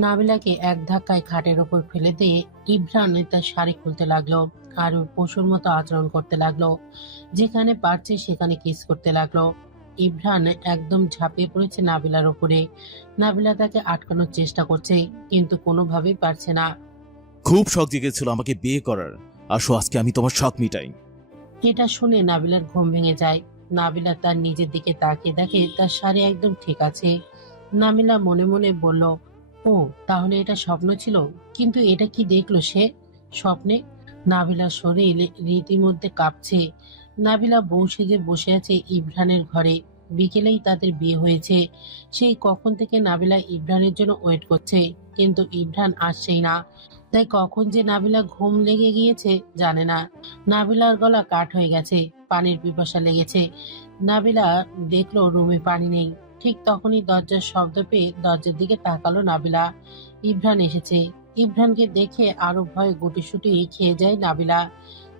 নাবিলাকে এক ধাক্কায় খাটের ওপর ফেলে দিয়ে ইব্রান তার শাড়ি খুলতে লাগলো আর পশুর মতো আচরণ করতে লাগলো। যেখানে পারছে সেখানে কিস করতে লাগলো। ইব্রান একদম ঝাঁপিয়ে পড়েছে নাবিলার ওপরে। নাবিলা তাকে আটকানোর চেষ্টা করছে, কিন্তু কোনোভাবেই পারছে না। খুব শখ জেগেছিল আমাকে বিয়ে করার। আসো আজকে আমি তোমার শখ মিটাই। এটা শুনে নাবিলার ঘুম ভেঙে যায়। নাবিলা তার নিজের দিকে তাকিয়ে দেখে তার শাড়ি একদম ঠিক আছে। নাবিলা মনে মনে বলল, ও তাহলে এটা স্বপ্ন ছিল। কিন্তু এটা কি দেখলো সে স্বপ্নে? নাবিলার শরীর রীতিমধ্যে কাঁপছে। নাবিলা বউ সেজে বসে আছে ইব্রানের ঘরে। বিকেলেই তাদের বিয়ে হয়েছে। সেই কখন থেকে নাবিলা ইব্রানের জন্য ওয়েট করছে, কিন্তু ইব্রান আসছেই না। তাই কখন যে নাবিলা ঘুম লেগে গিয়েছে জানে না। নাবিলার গলা কাঠ হয়ে গেছে, পানির পিপাসা লেগেছে। নাবিলা দেখলো রুমে পানি নেই। ঠিক তখনই দরজার শব্দ পেয়ে দরজার দিকে তাকালো নাবিলা। ইব্রান এসেছে। ইব্রানকে দেখে আরো ভয়ে গুটিসুটি খেয়ে যায় নাবিলা।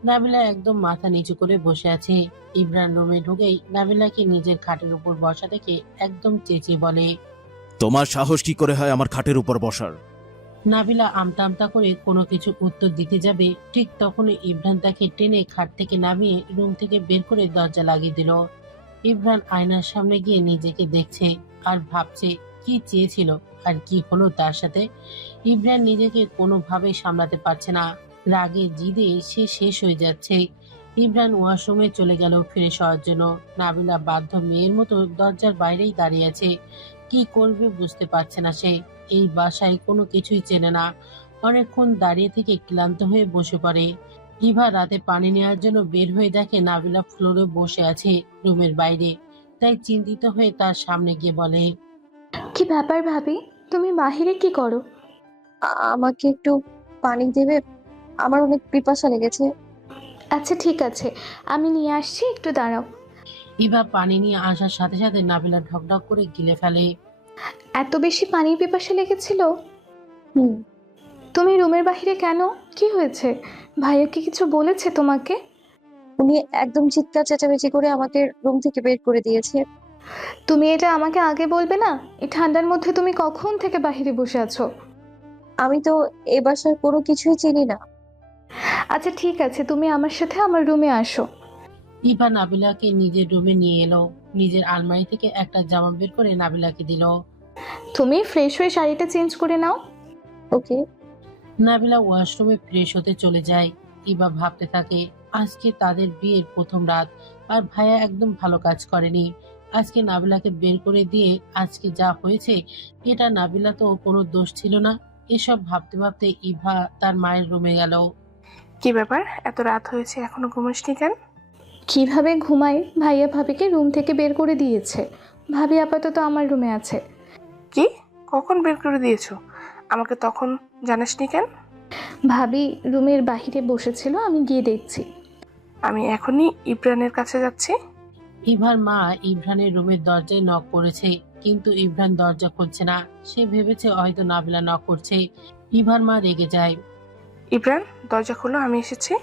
নাবিলা একদম মাথা নিচু করে বসে আছে। ইব্রান রুমে ঢুকেই নাবিলাকে নিজের খাটের উপর বসা দেখে একদম চেঁচিয়ে বলে, তোমার সাহস কি করে হয় আমার খাটের উপর বসার? নাবিলা আমতা আমতা করে কোনো কিছু উত্তর দিতে যাবে, ঠিক তখনই ইব্রান তাকে টেনে খাট থেকে নামিয়ে রুম থেকে বের করে দরজা লাগিয়ে দিল। ইব্রান আয়নার সামনে গিয়ে নিজেকে দেখছে আর ভাবছে কি চেয়েছিল আর কি হলো তার সাথে। ইব্রান নিজেকে কোনোভাবেই সামলাতে পারছে না। রাগে জিদে সে শেষ হয়ে যাচ্ছে। ইব্রান ওয়াশরুমে চলে গেল ফ্রেশ হওয়ার জন্য। নাবিলা বাধ্য মেয়ের মতো দরজার বাইরেই দাঁড়িয়ে আছে। কি করবে বুঝতে পারছে না সে। এই বাসায় কোনো কিছুই চেনে না। অনেকক্ষণ দাঁড়িয়ে থেকে ক্লান্ত হয়ে বসে পড়ে। ইভা রাতে পানি নেওয়ার জন্য বের হয়ে দেখে নাবিলা ফ্লোরে বসে আছে রুমের বাইরে। তাই চিন্তিত হয়ে তার সামনে গিয়ে বলে, কি ব্যাপার ভাবি? তুমি বাহিরে কি করো? আমাকে একটু পানি দেবে? আমার অনেক পিপাসা লেগেছে। আচ্ছা ঠিক আছে, আমি নিয়ে আসছি, একটু দাঁড়াও। ইভা পানি নিয়ে আসার সাথে সাথে নাবিলা ঢকঢক করে গিলে ফেলে। এত বেশি পানির পিপাসা লেগেছিল? হুম। তুমি রুমের বাহিরে কেন? কি হয়েছে? ভাইয়া কি কিছু বলেছে তোমাকে? উনি একদম চিৎকার চেঁচামেচি করে আমাকে রুম থেকে বের করে দিয়েছে। তুমি এটা আমাকে আগে বলবে না? এই ঠান্ডার মধ্যে তুমি কখন থেকে বাহিরে বসে আছো? আমি তো এ বাসার কোনো কিছুই চিনি না। আচ্ছা ঠিক আছে, তুমি আমার সাথে আমার রুমে আসো। ইভা নাবিলাকে নিজের রুমে নিয়ে এলো। নিজের আলমারি থেকে একটা জামা বের করে নাবিলাকে দিল। তুমি ফ্রেশ হয়ে শাড়িটা চেঞ্জ করে নাও। ওকে। নাবিলা ওয়াশরুমে ফ্রেশ হতে চলে যায়। ইভা ভাবতে থাকে, আজকে তাদের বিয়ের প্রথম রাত, আর ভাইয়া একদম ভালো কাজ করেনি। আজকে নাবিলাকে বের করে দিয়ে আজকে যা হয়েছে, এটা নাবিলা তো কোনো দোষ ছিল না। এসব ভাবতে ভাবতে ইভা তার মায়ের রুমে গেল। কি ব্যাপার, এত রাত হয়েছে এখনো ঘুমাসনি কেন? কিভাবে ঘুমাই? ভাইয়া ভাবিকে রুম থেকে বের করে দিয়েছে। ভাবি আপাতত আমার রুমে আছে। কি? কখন বের করে দিয়েছো? আমাকে তখন জানাসনি কেন? ভাবি রুমের বাহিরে বসেছিল, আমি গিয়ে দেখছি। আমি এখনই ইব্রানের কাছে যাচ্ছি। ইভার মা ইভরানের রুমের দরজায় নক করেছে, কিন্তু ইভরান দরজা খুলছে না। সে ভেবেছে হয়তো নাবিলা নক করছে। ইভার মা রেগে যায়। ইব্রান, দরজা খুলো, আমি এসেছি।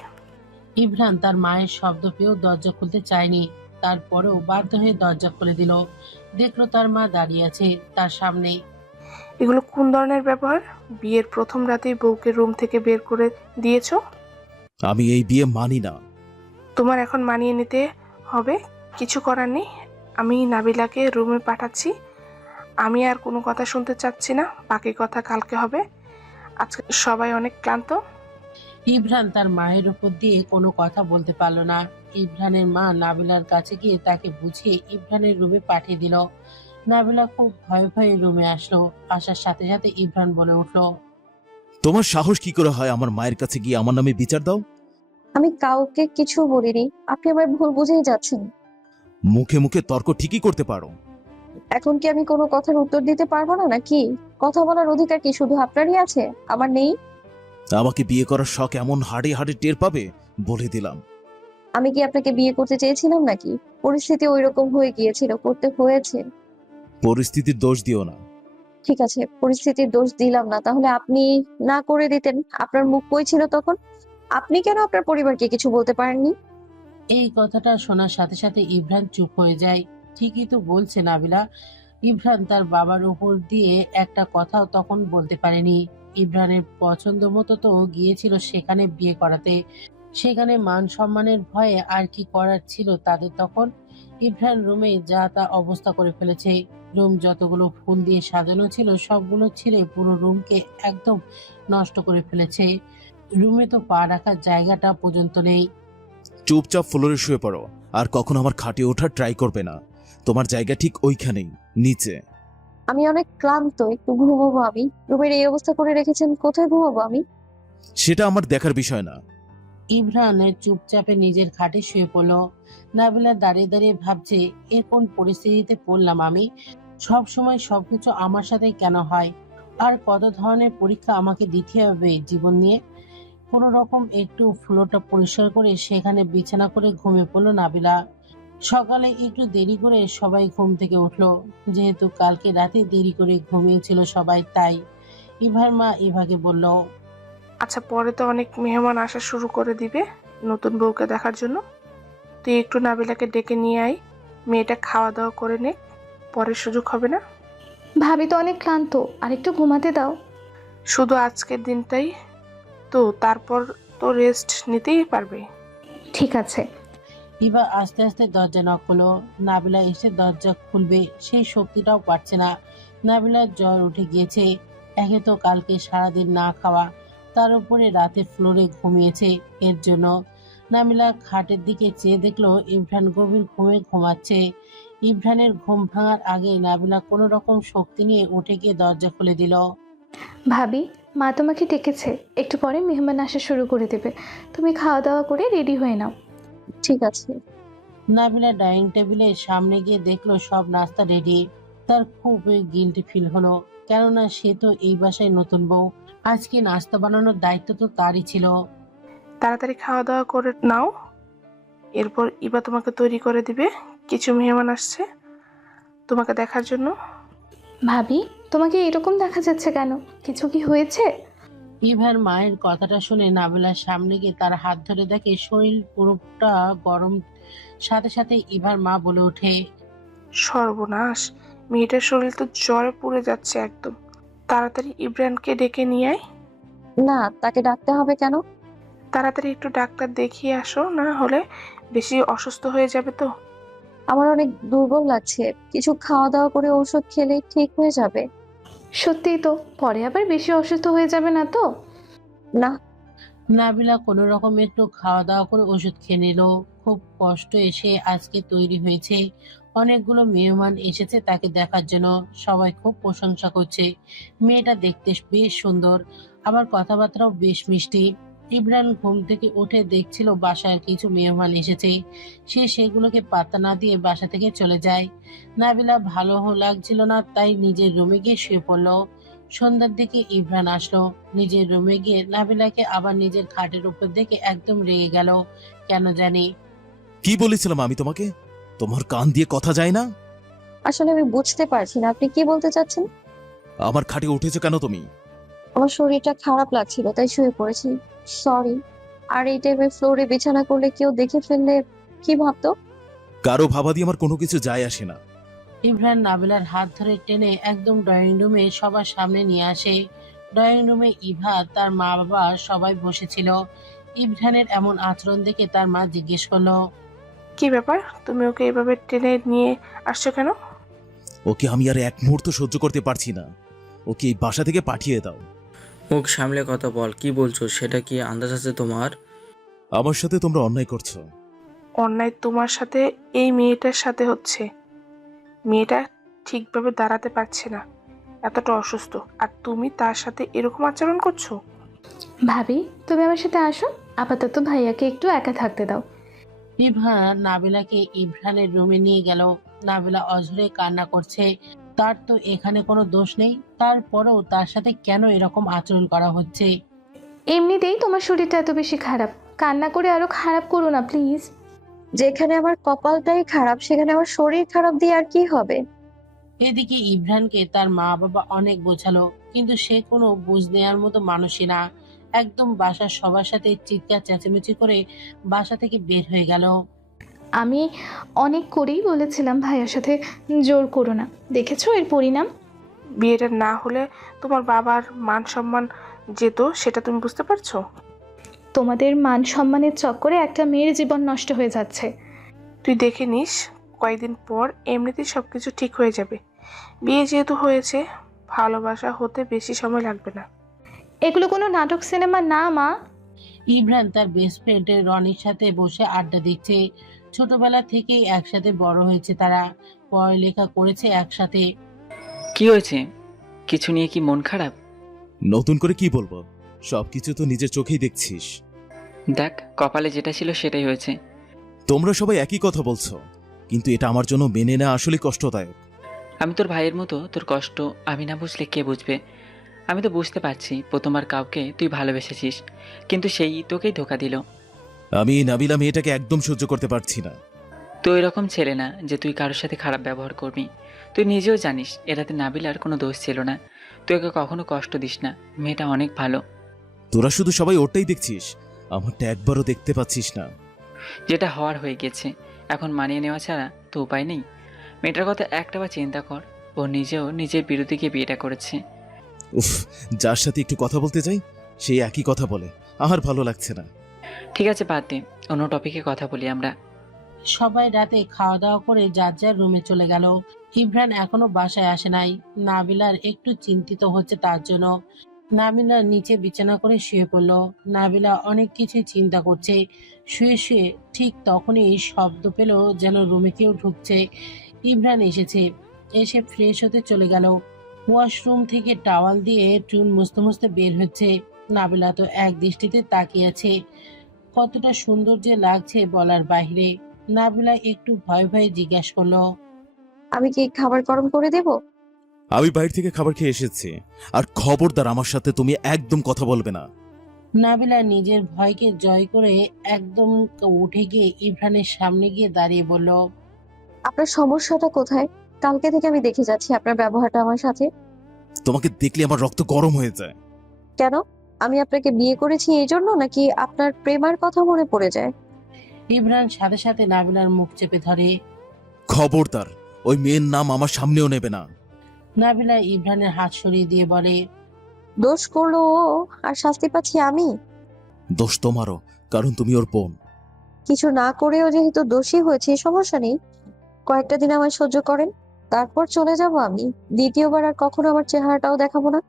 ইভরান তার মায়ের শব্দ পেয়েও দরজা খুলতে চায়নি। তারপরেও বাধ্য হয়ে দরজা খুলে দিল। দেখলো তার মা দাঁড়িয়ে আছে তার সামনে। এগুলো কোন ধরনের ব্যবহার? বিয়ের প্রথম রাতেই বউকে রুম থেকে বের করে দিয়েছো। আমি এই বিয়ে মানি না। তোমার এখন মানিয়ে নিতে হবে, কিছু করার নেই। আমি নাবিলাকে রুমে পাঠাচ্ছি। আমি আর কোনো কথা শুনতে চাচ্ছি না, বাকি কথা কালকে হবে। আজকে সবাই অনেক ক্লান্ত। ইভরান তার মায়ের উপর দিয়ে কোনো কথা বলতে পারলো না। ইভরানের মা নাবিলার কাছে গিয়ে তাকে বুঝিয়ে ইভরানের রুমে পাঠিয়ে দিল। নাবিলা খুব ভয়ে ভয়ে রুমে আসলো। আসার সাথে সাথে ইভরান বলে উঠলো, তোমার সাহস কি করে হয় আমার মায়ের কাছে গিয়ে আমার নামে বিচার দাও? আমি কাউকে কিছু বলিনি। আপনি আমার ভুল বুঝেই যাচ্ছেন। মুখে মুখে তর্ক ঠিকই করতে পারো। এখন কি আমি কোনো কথার উত্তর দিতে পারবো না নাকি? কথা বলার অধিকার কি শুধু আপনারই আছে, আমার নেই? আমাকে বিয়ে করার শখ এমন হাড়ে হাড়ে টের পাবে বলে দিলাম। আমি কি আপনাকে বিয়ে করতে চেয়েছিলাম নাকি? পরিস্থিতি ওইরকম হয়ে গিয়েছিল, করতে হয়েছে। পরিস্থিতির দোষ দিও না। ঠিক আছে, পরিস্থিতির দোষ দিলাম না, তাহলে আপনি না করে দিতেন। আপনার মুখ কই ছিল তখন? আপনি কেন আপনার পরিবারকে কিছু বলতে পারেননি? এই কথাটা শোনার সাথে সাথে ইভরান চুপ হয়ে যায়। ঠিকই তো বলছে নাবিলা। ইমরান তার বাবার উপর দিয়ে একটা কথাও তখন বলতে পারেনি। ইমরানের পছন্দ মতো তো গিয়েছিল সেখানে বিয়ে করাতে, সেখানে মান সম্মানের ভয়ে আর কি করার ছিল তাদের তখন। ইমরান রুমে যা তা অবস্থা করে ফেলেছে। রুম যতগুলো ফুল দিয়ে সাজানো ছিল সবগুলো ছিঁড়ে পুরো রুমকে একদম নষ্ট করে ফেলেছে। রুমে তো পা রাখার জায়গাটা পর্যন্ত নেই। চুপচাপ ফ্লোরে শুয়ে পড়ো, আর কখনো আমার খাটে ওঠার ট্রাই করবে না। তোমার জায়গা ঠিক ওইখানেই, নিচে। আমি অনেক ক্লান্ত, একটু ঘুমাবো আমি। রুমের এই অবস্থা করে রেখেছেন, কোথায় ঘুমাবো আমি? সেটা আমার দেখার বিষয় না। ইমরান চুপচাপে নিজের খাটে শুয়ে পড়ল। নাবিলা দাঁড়িয়ে দাঁড়িয়ে ভাবছে, এ কোন পরিস্থিতিতে পড়লাম আমি? সব সময় সবকিছু আমার সাথে কেন হয়? আর কত ধরনের পরীক্ষা আমাকে দিতে হবে জীবন নিয়ে। কোনো রকম একটু ফ্লোরটা পরিষ্কার করে সেখানে বিছানা করে ঘুমিয়ে পড়লো নাবিলা। সকালে একটু দেরি করে সবাই ঘুম থেকে উঠলো, যেহেতু কালকে রাতে দেরি করে ঘুমিয়েছিল সবাই, তাই। ইভার মা ইভাকে বলল, আচ্ছা, পরে তো অনেক মেহমান আসা শুরু করে দিবে নতুন বউকে দেখার জন্য। তুই একটু নাবিলাকে ডেকে নিয়ে আয়, মেয়েটা খাওয়া দাওয়া করে নে, পরের সুযোগ হবে না? ভাবি তো অনেক ক্লান্ত, আর একটু ঘুমাতে দাও। শুধু আজকের দিনটাই তো, তারপর তো রেস্ট নিতেই পারবে। ঠিক আছে। ইভা আস্তে আস্তে দরজা নক করলো। নাবিলা এসে দরজা খুলবে সেই শক্তিটাও পাচ্ছে না। নাবিলার জ্বর উঠে গিয়েছে। একে তো কালকে সারাদিন না খাওয়া, তার উপরে রাতে ফ্লোরে ঘুমিয়েছে। এর জন্য নাবিলা খাটের দিকে চেয়ে দেখলো ইমরান গভীর ঘুমে ঘুমাচ্ছে। ইমরানের ঘুম ভাঙার আগে নাবিলা কোনো রকম শক্তি নিয়ে উঠে গিয়ে দরজা খুলে দিল। ভাবি, মা তোমাকে ডেকেছে, একটু পরে মেহমান আসা শুরু করে দেবে। তুমি খাওয়া দাওয়া করে রেডি হয়ে নাও। ঠিক আছে। নাবিলা ডাইনিং টেবিলের সামনে গিয়ে দেখলো সব নাস্তা রেডি। তার খুব গিল্টি ফিল হলো, কেননা সে তো এই বাসায় নতুন বউ। আজকে নাস্তা বানানোর দায়িত্ব তো তারই ছিল। তাড়াতাড়ি খাওয়া দাওয়া করে নাও, এরপর ইবা তোমাকে তৈরি করে দিবে। কিছু মেহমান আসছে তোমাকে দেখার জন্য। ভাবি, তোমাকে এরকম দেখা যাচ্ছে কেন? কিছু কি হয়েছে? ইভার মায়ের কথাটা শুনে নাবিলার সামনে গিয়ে তার হাত ধরে দেখে শরীর পুরোটা গরম। সাথে সাথে ইভার মা বলে ওঠে, সর্বনাশ, মেয়েটার শরীর তো জ্বরে পুড়ে যাচ্ছে একদম। তাড়াতাড়ি ইব্রানকে ডেকে নিয়ে আয়। না, তাকে ডাকতে হবে কেন? তাড়াতাড়ি একটু ডাক্তার দেখিয়ে আসো, না হলে বেশি অসুস্থ হয়ে যাবে তো। আমার অনেক দুর্বল লাগছে, কিছু খাওয়া দাওয়া করে ঔষধ খেলেই ঠিক হয়ে যাবে। সত্যিই তো, পরে আবার বেশি অসুস্থ হয়ে যাবে না তো? না। নাবিলা কোনো রকম একটু খাওয়া দাওয়া করে ওষুধ খেয়ে নিল। খুব কষ্ট এসে আজকে তৈরি হয়েছে। অনেকগুলো মেহমান এসেছে তাকে দেখার জন্য। সবাই খুব প্রশংসা করছে। মেয়েটা দেখতে বেশ সুন্দর, আবার কথাবার্তাও বেশ মিষ্টি। ইমরান ঘুম থেকে উঠে দেখছিল বাসায় কিছু মেহমান এসেছে। সে সেগুলোকে পাত্তা না দিয়ে বাসা থেকে চলে যায়। নাবিলা ভালো লাগছিল না, তাই নিজের রুমে গিয়ে শুয়ে পড়লো। সন্ধ্যার দিকে ইমরান আসলো। নিজের রুমে গিয়ে নাবিলাকে আবার নিজের খাটের উপর দেখে একদম রেগে গেল, কেন জানি। কি বলেছিলাম আমি তোমাকে? তোমার কান দিয়ে কথা যায় না? আসলে আমি বুঝতে পারছি না আপনি কি বলতে চাচ্ছেন। আমার খাটে উঠেছো কেন তুমি? আমার শরীরটা খারাপ লাগছিল তাই শুয়ে পড়েছি। সরি। আর এই টাইমে ফ্লোরে বিছানা করলে কেউ দেখে ফেললে কি ভাবতো? কারো ভাবা দিয়ে আমার কোনো কিছু যায় আসে না। ইমরান নাবিলার হাত ধরে টেনে একদম ড্রয়িং রুমে সবার সামনে নিয়ে আসে। ড্রয়িং রুমে ইভা, তার মা বাবা সবাই বসেছিল। ইমরানের এমন আচরণ দেখে তার মা জিজ্ঞেস করলো, কি ব্যাপার, তুমি ওকে এভাবে টেনে নিয়ে আসছো কেন? ওকে আমি আর এক মুহূর্ত সহ্য করতে পারছি না। ওকে এই বাসা থেকে পাঠিয়ে দাও। মুখ সামলে কথা বল, কি বলছো সেটা কি আন্দাজ আছে তোমার? আমার সাথে তোমরা অন্যায় করছো। অন্যায় তোমার সাথে, এই মেয়েটার সাথে হচ্ছে। মেয়েটা ঠিকভাবে দাঁড়াতে পারছে না, এতটা অসুস্থ, আর তুমি তার সাথে এরকম আচরণ করছো। ভাবি, তুমি আমার সাথে আসো, আপাতত ভাইয়াকে একটু একা থাকতে দাও। ইভা নাবিলাকে ইমরানের রুমে নিয়ে গেল। নাবিলা অঝরে কান্না করছে। তার তো এখানে কোনো দোষ নেই, তারপরেও তার সাথে কেন এরকম আচরণ করা হচ্ছে। এমনিতেই তোমার শরীরটা এত বেশি খারাপ, কান্না করে আরো খারাপ করো না প্লিজ। যেখানে আমার কপালটাই খারাপ সেখানে আমার শরীর খারাপ দিয়ে আর কি হবে? এদিকে ইমরানকে তার মা বাবা অনেক বোঝালো, কিন্তু সে কোনো বুঝ নেওয়ার মতো মানুষই না। একদম বাসার সবার সাথে চিৎকার চেঁচামেচি করে বাসা থেকে বের হয়ে গেল। আমি অনেক করেই বলেছিলাম ভাইয়ার সাথে জোর করো না, দেখেছো এর পরিণাম। বিয়েটা না হলে তোমার বাবার মান সম্মান যেত, সেটা তুমি বুঝতে পারছো? তোমাদের মান সম্মানের চক্করে একটা মেয়ের জীবন নষ্ট হয়ে যাচ্ছে। তুই দেখে নিস, কয়েকদিন পর এমনিতেই সবকিছু ঠিক হয়ে যাবে। বিয়ে যেহেতু হয়েছে, ভালোবাসা হতে বেশি সময় লাগবে না। এগুলো কোনো নাটক সিনেমা না মা। ইমরান তার বেস্ট ফ্রেন্ড রনির সাথে বসে আড্ডা দিচ্ছে। ছোটবেলা থেকেই একসাথে বড় হয়েছে তারা, পড়ালেখা করেছে একসাথে। কি হয়েছে? কিছু নিয়ে কি মন খারাপ? নতুন করে কি বলবো, সবকিছু তো নিজের চোখেই দেখছিস। দেখ, কপালে যেটা ছিল সেটাই হয়েছে। তোমরা সবাই একই কথা বলছো, কিন্তু এটা আমার জন্য মেনে নেওয়া আসলে কষ্টদায়ক। আমি তোর ভাইয়ের মতো, তোর কষ্ট আমি না বুঝলে কে বুঝবে? আমি তো বুঝতে পারছি প্রথমবার কাউকে তুই ভালোবেসেছিস, কিন্তু সেই তোকেই ধোকা দিল। আমি নাবিলা মেয়েটাকে একদম সহ্য করতে পারছি না। তুই এরকম ছেলে না যে তুই কারোর সাথে খারাপ ব্যবহার করবি। তুই নিজেও জানিস এটাতে নাবিলার কোনো দোষ ছিল না। তুই ওকে কখনো কষ্ট দিস না, মেয়েটা অনেক ভালো। তোরা শুধু সবাই ওরটাই দেখছিস, আমারটা একবারও দেখতে পাচ্ছিস না। যেটা হওয়ার হয়ে গেছে, এখন মানিয়ে নেওয়া ছাড়া তো উপায় নেই। মেয়েটার কথা একটাবার চিন্তা কর, ও নিজেও নিজের বিরুদ্ধে গিয়ে বিয়েটা করেছে। উফ, যার সাথে একটু কথা বলতে যাই সেই একই কথা বলে, আমার ভালো লাগছে না। ঠিক আছে, বাদ দে, অন্য টপিকে কথা বলি আমরা। সবাই রাতে খাওয়া দাওয়া করে যার যার রুমে চলে গেল। ইমরান এখনো বাসায় আসে নাই। নাবিলার একটু চিন্তিত হচ্ছে তার জন্য। নাবিলা নিচে বিছানা করে শুয়ে পড়ল। নাবিলা অনেক কিছু চিন্তা করছে। শুয়ে শুয়ে ঠিক তখনই শব্দ পেল যেন রুমে কেউ ঢুকছে। ইমরান এসেছে, এসে ফ্রেশ হতে চলে গেল। ওয়াশরুম থেকে টাওয়াল দিয়ে চুল মুছতে মুছতে বের হচ্ছে। নাবিলা তো এক দৃষ্টিতে তাকিয়ে আছে। কতটা সুন্দর যে লাগছে বলার বাইরে। নাবিলা একটু ভয়ে ভয়ে জিজ্ঞাসা করলো, আমি কি খাবার গরম করে দেব? আমি বাইরে থেকে খাবার খেয়ে এসেছি, আর খবরদার আমার সাথে তুমি একদম কথা বলবে না। নাবিলা নিজের ভয়কে জয় করে একদম উঠে গিয়ে ইমরানের সামনে গিয়ে দাঁড়িয়ে বলল, আপনার সমস্যাটা কোথায়? কালকে থেকে আমি দেখে যাচ্ছি আপনার ব্যবহারটা আমার সাথে। তোমাকে দেখলে আমার রক্ত গরম হয়ে যায়। কেন? আমি আপনাকে বিয়ে করেছি এই জন্য, নাকি আপনার প্রেমার কথা মনে পড়ে যায়? ইমরান সাথে সাথে নাবিলার মুখ চেপে ধরে। খবরদার ওই মেয়ের নাম আমার সামনেও নেবে না। নাবিলা ইমরানের হাত সরিয়ে দিয়ে বলে, দোষ করলো ও, আর শাস্তি পাচ্ছি আমি? দোষ তোমারও, কারণ তুমি ওর বোন। কিছু না করেও যেহেতু দোষী হয়েছে, সমস্যা নেই। কয়েকটা দিন আমায় সহ্য করেন, তারপর চলে যাব আমি। দ্বিতীয়বার আর কখনো আমার চেহারাটাও দেখাবো না।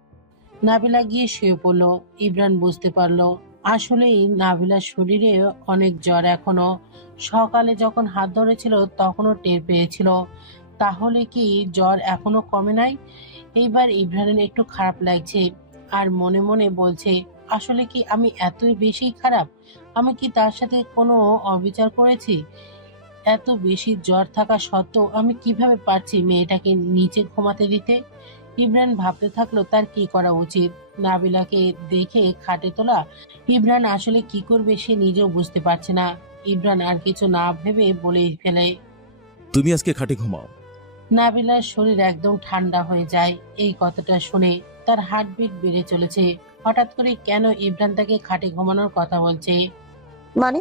নাবিলা গিয়ে শুয়ে পড়ল। ইমরান বুঝতে পারলো আসলেই নাবিলার শরীরে অনেক জ্বর এখনো। সকালে যখন হাত ধরেছিল তখনও টের পেয়েছিল। তাহলে কি জ্বর এখনো কমে নাই? এইবার ইমরানের একটু খারাপ লাগছে, আর মনে মনে বলছে, আসলে কি আমি এতই বেশি খারাপ? আমি কি তার সাথে কোনো অবিচার করেছি? এত বেশি জ্বর থাকা সত্ত্বেও আমি কিভাবে পারছি মেয়েটাকে নিচে ঘুমাতে দিতে? ইমরান ভাবতে থাকলো তার কি করা উচিত। নাবিলাকে দেখে খাটে তোলা। ইমরান আসলে কি করবে সে নিজেও বুঝতে পারছে না। ইমরান আর কিছু না ভেবে বলে ফেলে। তুমি আজকে খাটে ঘুমাও। নাবিলার শরীর একদম ঠান্ডা হয়ে যায়। এই কথাটা শুনে তার হার্টবিট বেড়ে চলেছে। হঠাৎ করে কেন ইমরান তাকে খাটে ঘুমানোর কথা বলছে? মানে?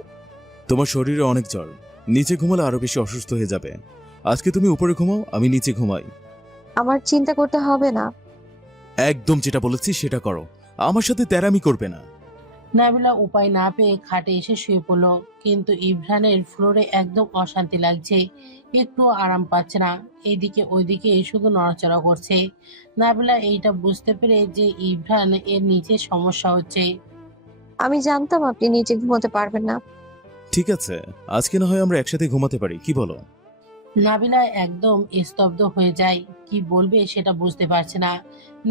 তোমার শরীরে অনেক জ্বর, নিচে ঘুমালে আরো বেশি অসুস্থ হয়ে যাবে। আজকে তুমি উপরে ঘুমাও, আমি নিচে ঘুমাই। আমার চিন্তা করতে হবে না। একদম যেটা বলেছি সেটা করো, আমার সাথে তেরামি করবে না। নাবিলা উপায় না পেয়ে খাটে এসে শুয়ে পড়ল। কিন্তু ইমরানের ফ্লোরে একদম অশান্তি লাগছে, একটু আরাম পাচ্ছে না। এদিকে ওইদিকে শুধু নড়াচড়া করছে। নাবিলা এইটা বুঝতে পেরে যে ইমরান এর নিচে সমস্যা হচ্ছে। আমি জানতাম আপনি নিচে ঘুমোতে পারবেন না। ঠিক আছে, আজকে না হয় আমরা একসাথে ঘুমাতে পারি, কি বলো? নাবিলা একদম স্তব্ধ হয়ে যায়, কি বলবে সেটা বুঝতে পারছে না।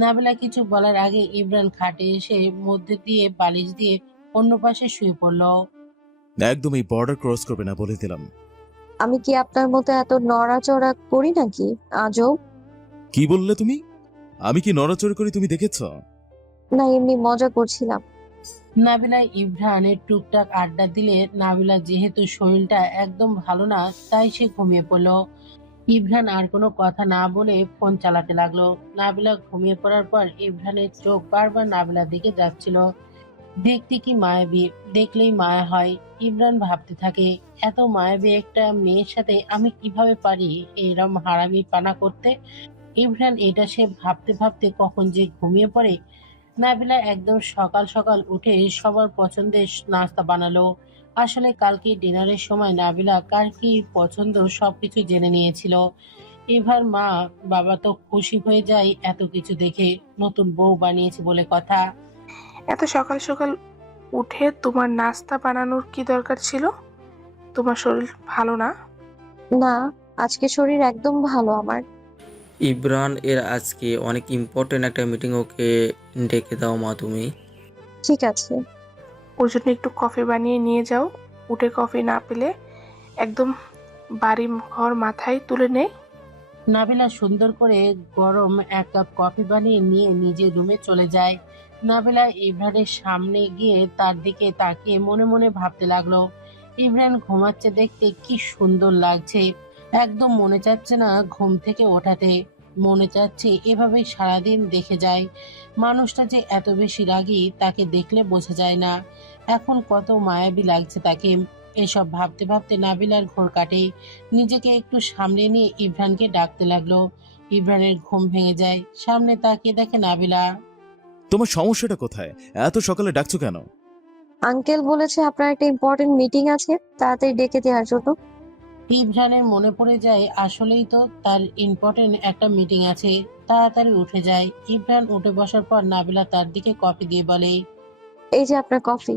নাবিলা কিছু বলার আগে ইমরান খাটে এসে মধ্যে দিয়ে বালিশ দিয়ে অন্য পাশে শুয়ে পড়ল। একদম এই বর্ডার ক্রস করবে না বলে দিলাম। আমি কি আপনার মতো এত নড়াচড়া করি নাকি? আজব। কি বললে তুমি? আমি কি নড়াচড়া করি তুমি দেখেছ? না, এমনি মজা করছিলাম। নাবিলা ইমরানের টুকটাক আড্ডা দিলে নাবিলা যেহেতু শরীরটা একদম ভালো না, তাই সে ঘুমিয়ে পড়ল। ইমরান আর কোনো কথা না বলে ফোন চালাতে লাগলো। নাবিলা ঘুমিয়ে পড়ার পর ইমরানের চোখ বারবার নাবিলার দিকে যাচ্ছিল। দেখতে কি মায়াবী, দেখলেই মায়া হয়। ইমরান ভাবতে থাকে, এত মায়াবী একটা মেয়ের সাথে আমি কিভাবে পারি এরম হারামি পানা করতে। ইমরান এটা সে ভাবতে ভাবতে কখন যে ঘুমিয়ে পড়ে। নাবিলা একদম সকাল সকাল উঠে সবার পছন্দের নাস্তা বানালো। আসলে কালকে ডিনারের সময় নাবিলা কার কি পছন্দ সবকিছু জেনে নিয়েছিল। এবার মা বাবা তো খুশি হয়ে যায় এত কিছু দেখে, নতুন বউ বানিয়েছে বলে কথা। এত সকাল সকাল উঠে তোমার নাস্তা বানানোর কি দরকার ছিল? তোমার শরীর ভালো না? না, আজকে শরীর একদম ভালো আমার। ইব্রান এর আজকে অনেক ইম্পর্টেন্ট একটা মিটিং, ওকে ডেকে দাও মা তুমি। ঠিক আছে। ওর জন্য একটু কফি বানিয়ে নিয়ে যাও। উঠে কফি না পেলে একদম বাড়ি ঘর মাথায় তুলে নেই। নাবিলা সুন্দর করে গরম এক কাপ কফি বানিয়ে নিয়ে নিজের রুমে চলে যায়। নাবিলা ইমরানের সামনে গিয়ে তার দিকে তাকিয়ে মনে মনে ভাবতে লাগলো, ইমরান ঘুমাচ্ছে দেখতে কি সুন্দর লাগছে। একদম মনে চাচ্ছে না ঘুম থেকে ওঠাতে, মনে চাচ্ছে এভাবেই সারাদিন দেখে যায়। মানুষটা যে এত বেশি রাগী তাকে দেখলে বোঝা যায় না। এখন কত মায়াবী লাগছে তাকে। এসব ভাবতে ভাবতে নাবিলার ঘোর কাটে। নিজেকে একটু সামনে নিয়ে ইমরানকে ডাকতে লাগলো। ইমরানের ঘুম ভেঙে যায়, সামনে তাকিয়ে দেখে নাবিলা। তোমার সমস্যাটা কোথায়? এত সকালে ডাকছো কেন? আঙ্কেল বলেছে আপনার একটা ইম্পর্টেন্ট মিটিং আছে, তাড়াতাড়ি ডেকে দেওয়ার জন্য। ইমরানের মনে পড়ে যায় আসলেই তো তার ইম্পর্টেন্ট একটা মিটিং আছে। তাড়াতাড়ি উঠে যায়। ইমরান উঠে বসার পর নাবিলা তার দিকে কফি দিয়ে বলে। এই যে আপনার কফি।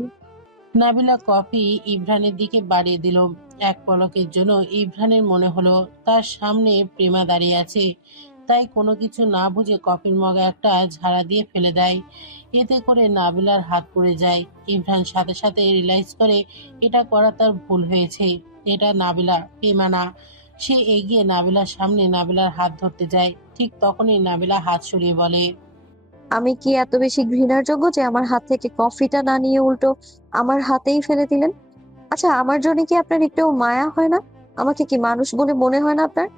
নাবিলা কফি ইমরানের দিকে বাড়িয়ে দিল। এক পলকের জন্য ইমরানের মনে হলো তার সামনে প্রেমা দাঁড়িয়ে আছে। তাই কোনো কিছু না বুঝে কফির মগে একটা ঝাড়া দিয়ে ফেলে দেয়। এতে করে নাবিলার হাত পড়ে যায়। ইমরান সাথে সাথে রিয়েলাইজ করে এটা করা তার ভুল হয়েছে। এটা নাবিলা, প্রেমা না। সে এগিয়ে নাবিলার সামনে নাবিলার হাত ধরতে যায়। ঠিক তখনই নাবিলা হাত সরিয়ে বলে। আমি কি এত বেশি ঘৃণার যোগ্য যে আমার হাত থেকে কফিটা না নিয়ে উল্টো আমার হাতেই ফেলে দিলেন? আচ্ছা, আমার জন্য কি আপনার একটু মায়া হয় না? আমাকে কি মানুষ বলে মনে হয় না আপনার?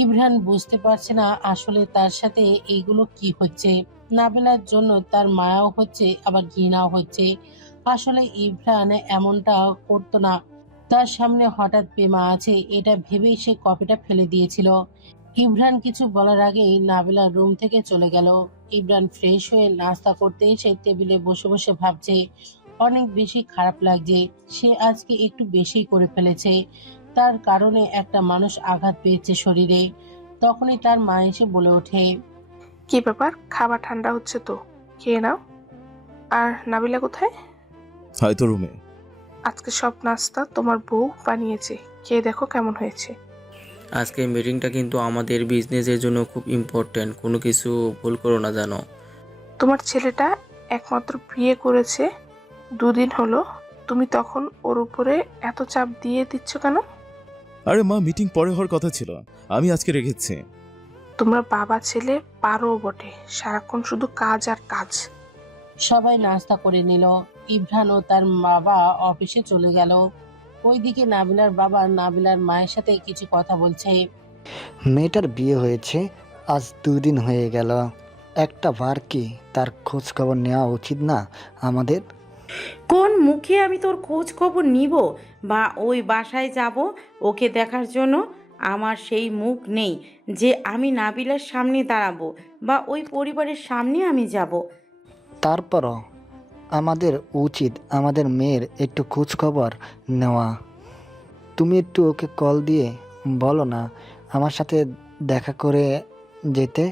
ইমরান বুঝতে পারছে না আসলে তার সাথে এইগুলো কি হচ্ছে। নাবিলার জন্য তার মায়াও হচ্ছে আবার ঘৃণাও হচ্ছে। আসলে ইমরান এমনটা করতো না। তার সামনে হঠাৎ প্রেমা আছে এটা ভেবেই সে কফিটা ফেলে দিয়েছিল। ইমরান কিছু বলার আগেই নাবিলা রুম থেকে চলে গেল। ইমরান ফ্রেশ হয়ে নাস্তা করতে এসে টেবিলে বসে বসে ভাবছে অনেক বেশি খারাপ লাগছে। সে আজকে একটু বেশি করে ফেলেছে। তার কারণে একটা মানুষ আঘাত পেয়েছে শরীরে। তখনই তার মা এসে বলে ওঠে। কি ব্যাপার, খাবার ঠান্ডা হচ্ছে তো, খেয়ে নাও। আর নাবিলা কোথায়? হয়তো রুমে। আজকে সব নাস্তা তোমার বউ বানিয়েছে, খেয়ে দেখো কেমন হয়েছে। আজকে মিটিংটা কিন্তু আমাদের বিজনেসের জন্য খুব ইম্পর্ট্যান্ট, কোনো কিছু ভুল করো না জানো। তোমার ছেলেটা একমাত্র বিয়ে করেছে 2 দিন হলো, তুমি তখন ওর উপরে এত চাপ দিয়ে দিচ্ছ কেন? আরে মা, মিটিং পরে হওয়ার কথা ছিল, আমি আজকে রেখেছি। তোমরা বাবা ছেলে পারো বটে, সারাক্ষণ শুধু কাজ আর কাজ। সবাই নাস্তা করে নিল। ইমরান ও তার বাবা অফিসে চলে গেল। ওইদিকে নাবিলার বাবা নাবিলার মায়ের সাথে কিছু কথা বলছে। মেয়েটার বিয়ে হয়েছে আজ 2 দিন হয়ে গেল, একটা বার কি তার খোঁজ খবর নেওয়া উচিত না আমাদের? কোন মুখে আমি তোর খোঁজ খবর নিব বা ওই বাসায় যাব ওকে দেখার জন্য? আমার সেই মুখ নেই যে আমি নাবিলার সামনে দাঁড়াবো বা ওই পরিবারের সামনে আমি যাব। তারপরও আমাদের উচিত আমাদের মেয়ের একটু খোঁজ খবর নেওয়া। তুমি একটু ওকে কল দিয়ে বলো না আমার সাথে দেখা করে যেতে।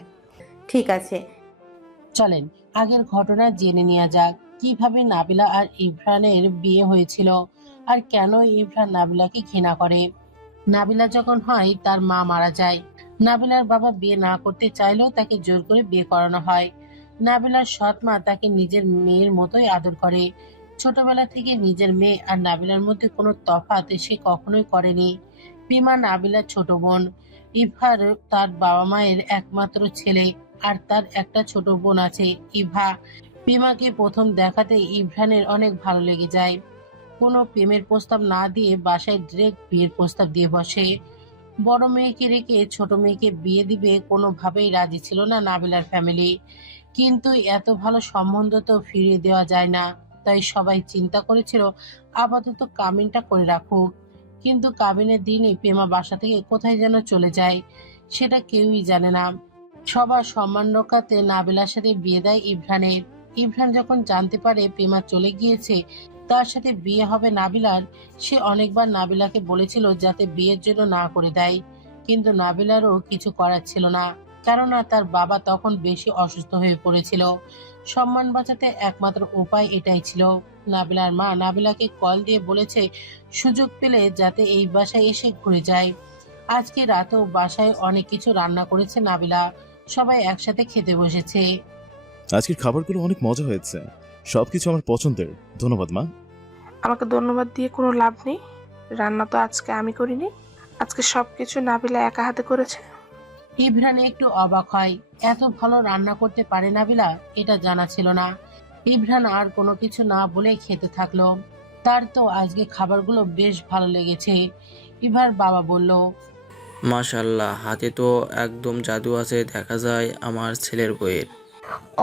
ঠিক আছে, চলেন আগের ঘটনা জেনে নেওয়া যাক। কিভাবে নাবিলা আর ইমরানের বিয়ে হয়েছিল আর কেন ইমরান নাবিলাকে ঘৃণা করে। নাবিলা যখন হয় তার মা মারা যায়। নাবিলার বাবা বিয়ে না করতে চাইলেও তাকে জোর করে বিয়ে করানো হয়। নাবিলার সৎ মা তাকে নিজের মেয়ের মতোই আদর করে। ছোটবেলা থেকে নিজের মেয়ে আর নাবিলার মধ্যে কোনো তফাৎ সে কখনোই করেনি। প্রেমা নাবিলার ছোট বোন। ইভার তার বাবা মায়ের একমাত্র ছেলে। আর তার একটা ছোট বোন আছে, ইভা। প্রেমাকে প্রথম দেখাতে ইমরানের অনেক ভালো লেগে যায়। কোনো প্রেমের প্রস্তাব না দিয়ে বাসায় ডিরেক্ট বিয়ের প্রস্তাব দিয়ে বসে। বড় মেয়েকে রেখে ছোট মেয়েকে বিয়ে দিবে কোনোভাবেই রাজি ছিল না নাবিলার ফ্যামিলি। কিন্তু এত ভালো সম্বন্ধ তো ফিরিয়ে দেওয়া যায় না। তাই সবাই চিন্তা করেছিল আপাতত কামিনটা করে রাখুক। কিন্তু কাবিনের দিনই পেমা বাসা থেকে কোথায় যেন চলে যায়, সেটা কেউই জানে না। সবার সম্মান রক্ষাতে নাবিলার সাথে বিয়ে দেয় ইমরানের। ইমরান যখন জানতে পারে পেমা চলে গিয়েছে, তার সাথে বিয়ে হবে নাবিলার, সে অনেকবার নাবিলাকে বলেছিল যাতে বিয়ের জন্য না করে দেয়, কিন্তু নাবিলারও কিছু করার ছিল না, কেননা তার বাবা তখন বেশি অসুস্থ হয়ে পড়েছিল। সম্মান বাঁচাতে একমাত্র উপায় এটাই ছিল। নাবিলার মা নাবিলাকে কল দিয়ে বলেছে সুযোগ পেলে যাতে এই বাসায় এসে ঘুরে যায়। আজকে রাতেও বাসায় অনেক কিছু রান্না করেছে নাবিলা, সবাই একসাথে খেতে বসেছে। আজকের খাবারগুলো অনেক মজা হয়েছে, সবকিছু আমার পছন্দের। ধন্যবাদ মা। আমাকে ধন্যবাদ দিয়ে কোনো লাভ নেই, রান্না তো আজকে আমি করিনি, আজকে সবকিছু নাবিলা একা হাতে করেছে। ইমরান একটু অবাক হয়, এত ভালো রান্না করতে পারে নাবিলা, এটা জানা ছিল না। ইমরান আর কোনো কিছু না বলে খেতে থাকলো। তার তো আজকে খাবারগুলো বেশ ভালো লেগেছে। ইভার বাবা বলল, মাশাল্লাহ, হাতে তো একদম জাদু আছে, দেখা যায় আমার ছেলের বইয়ের।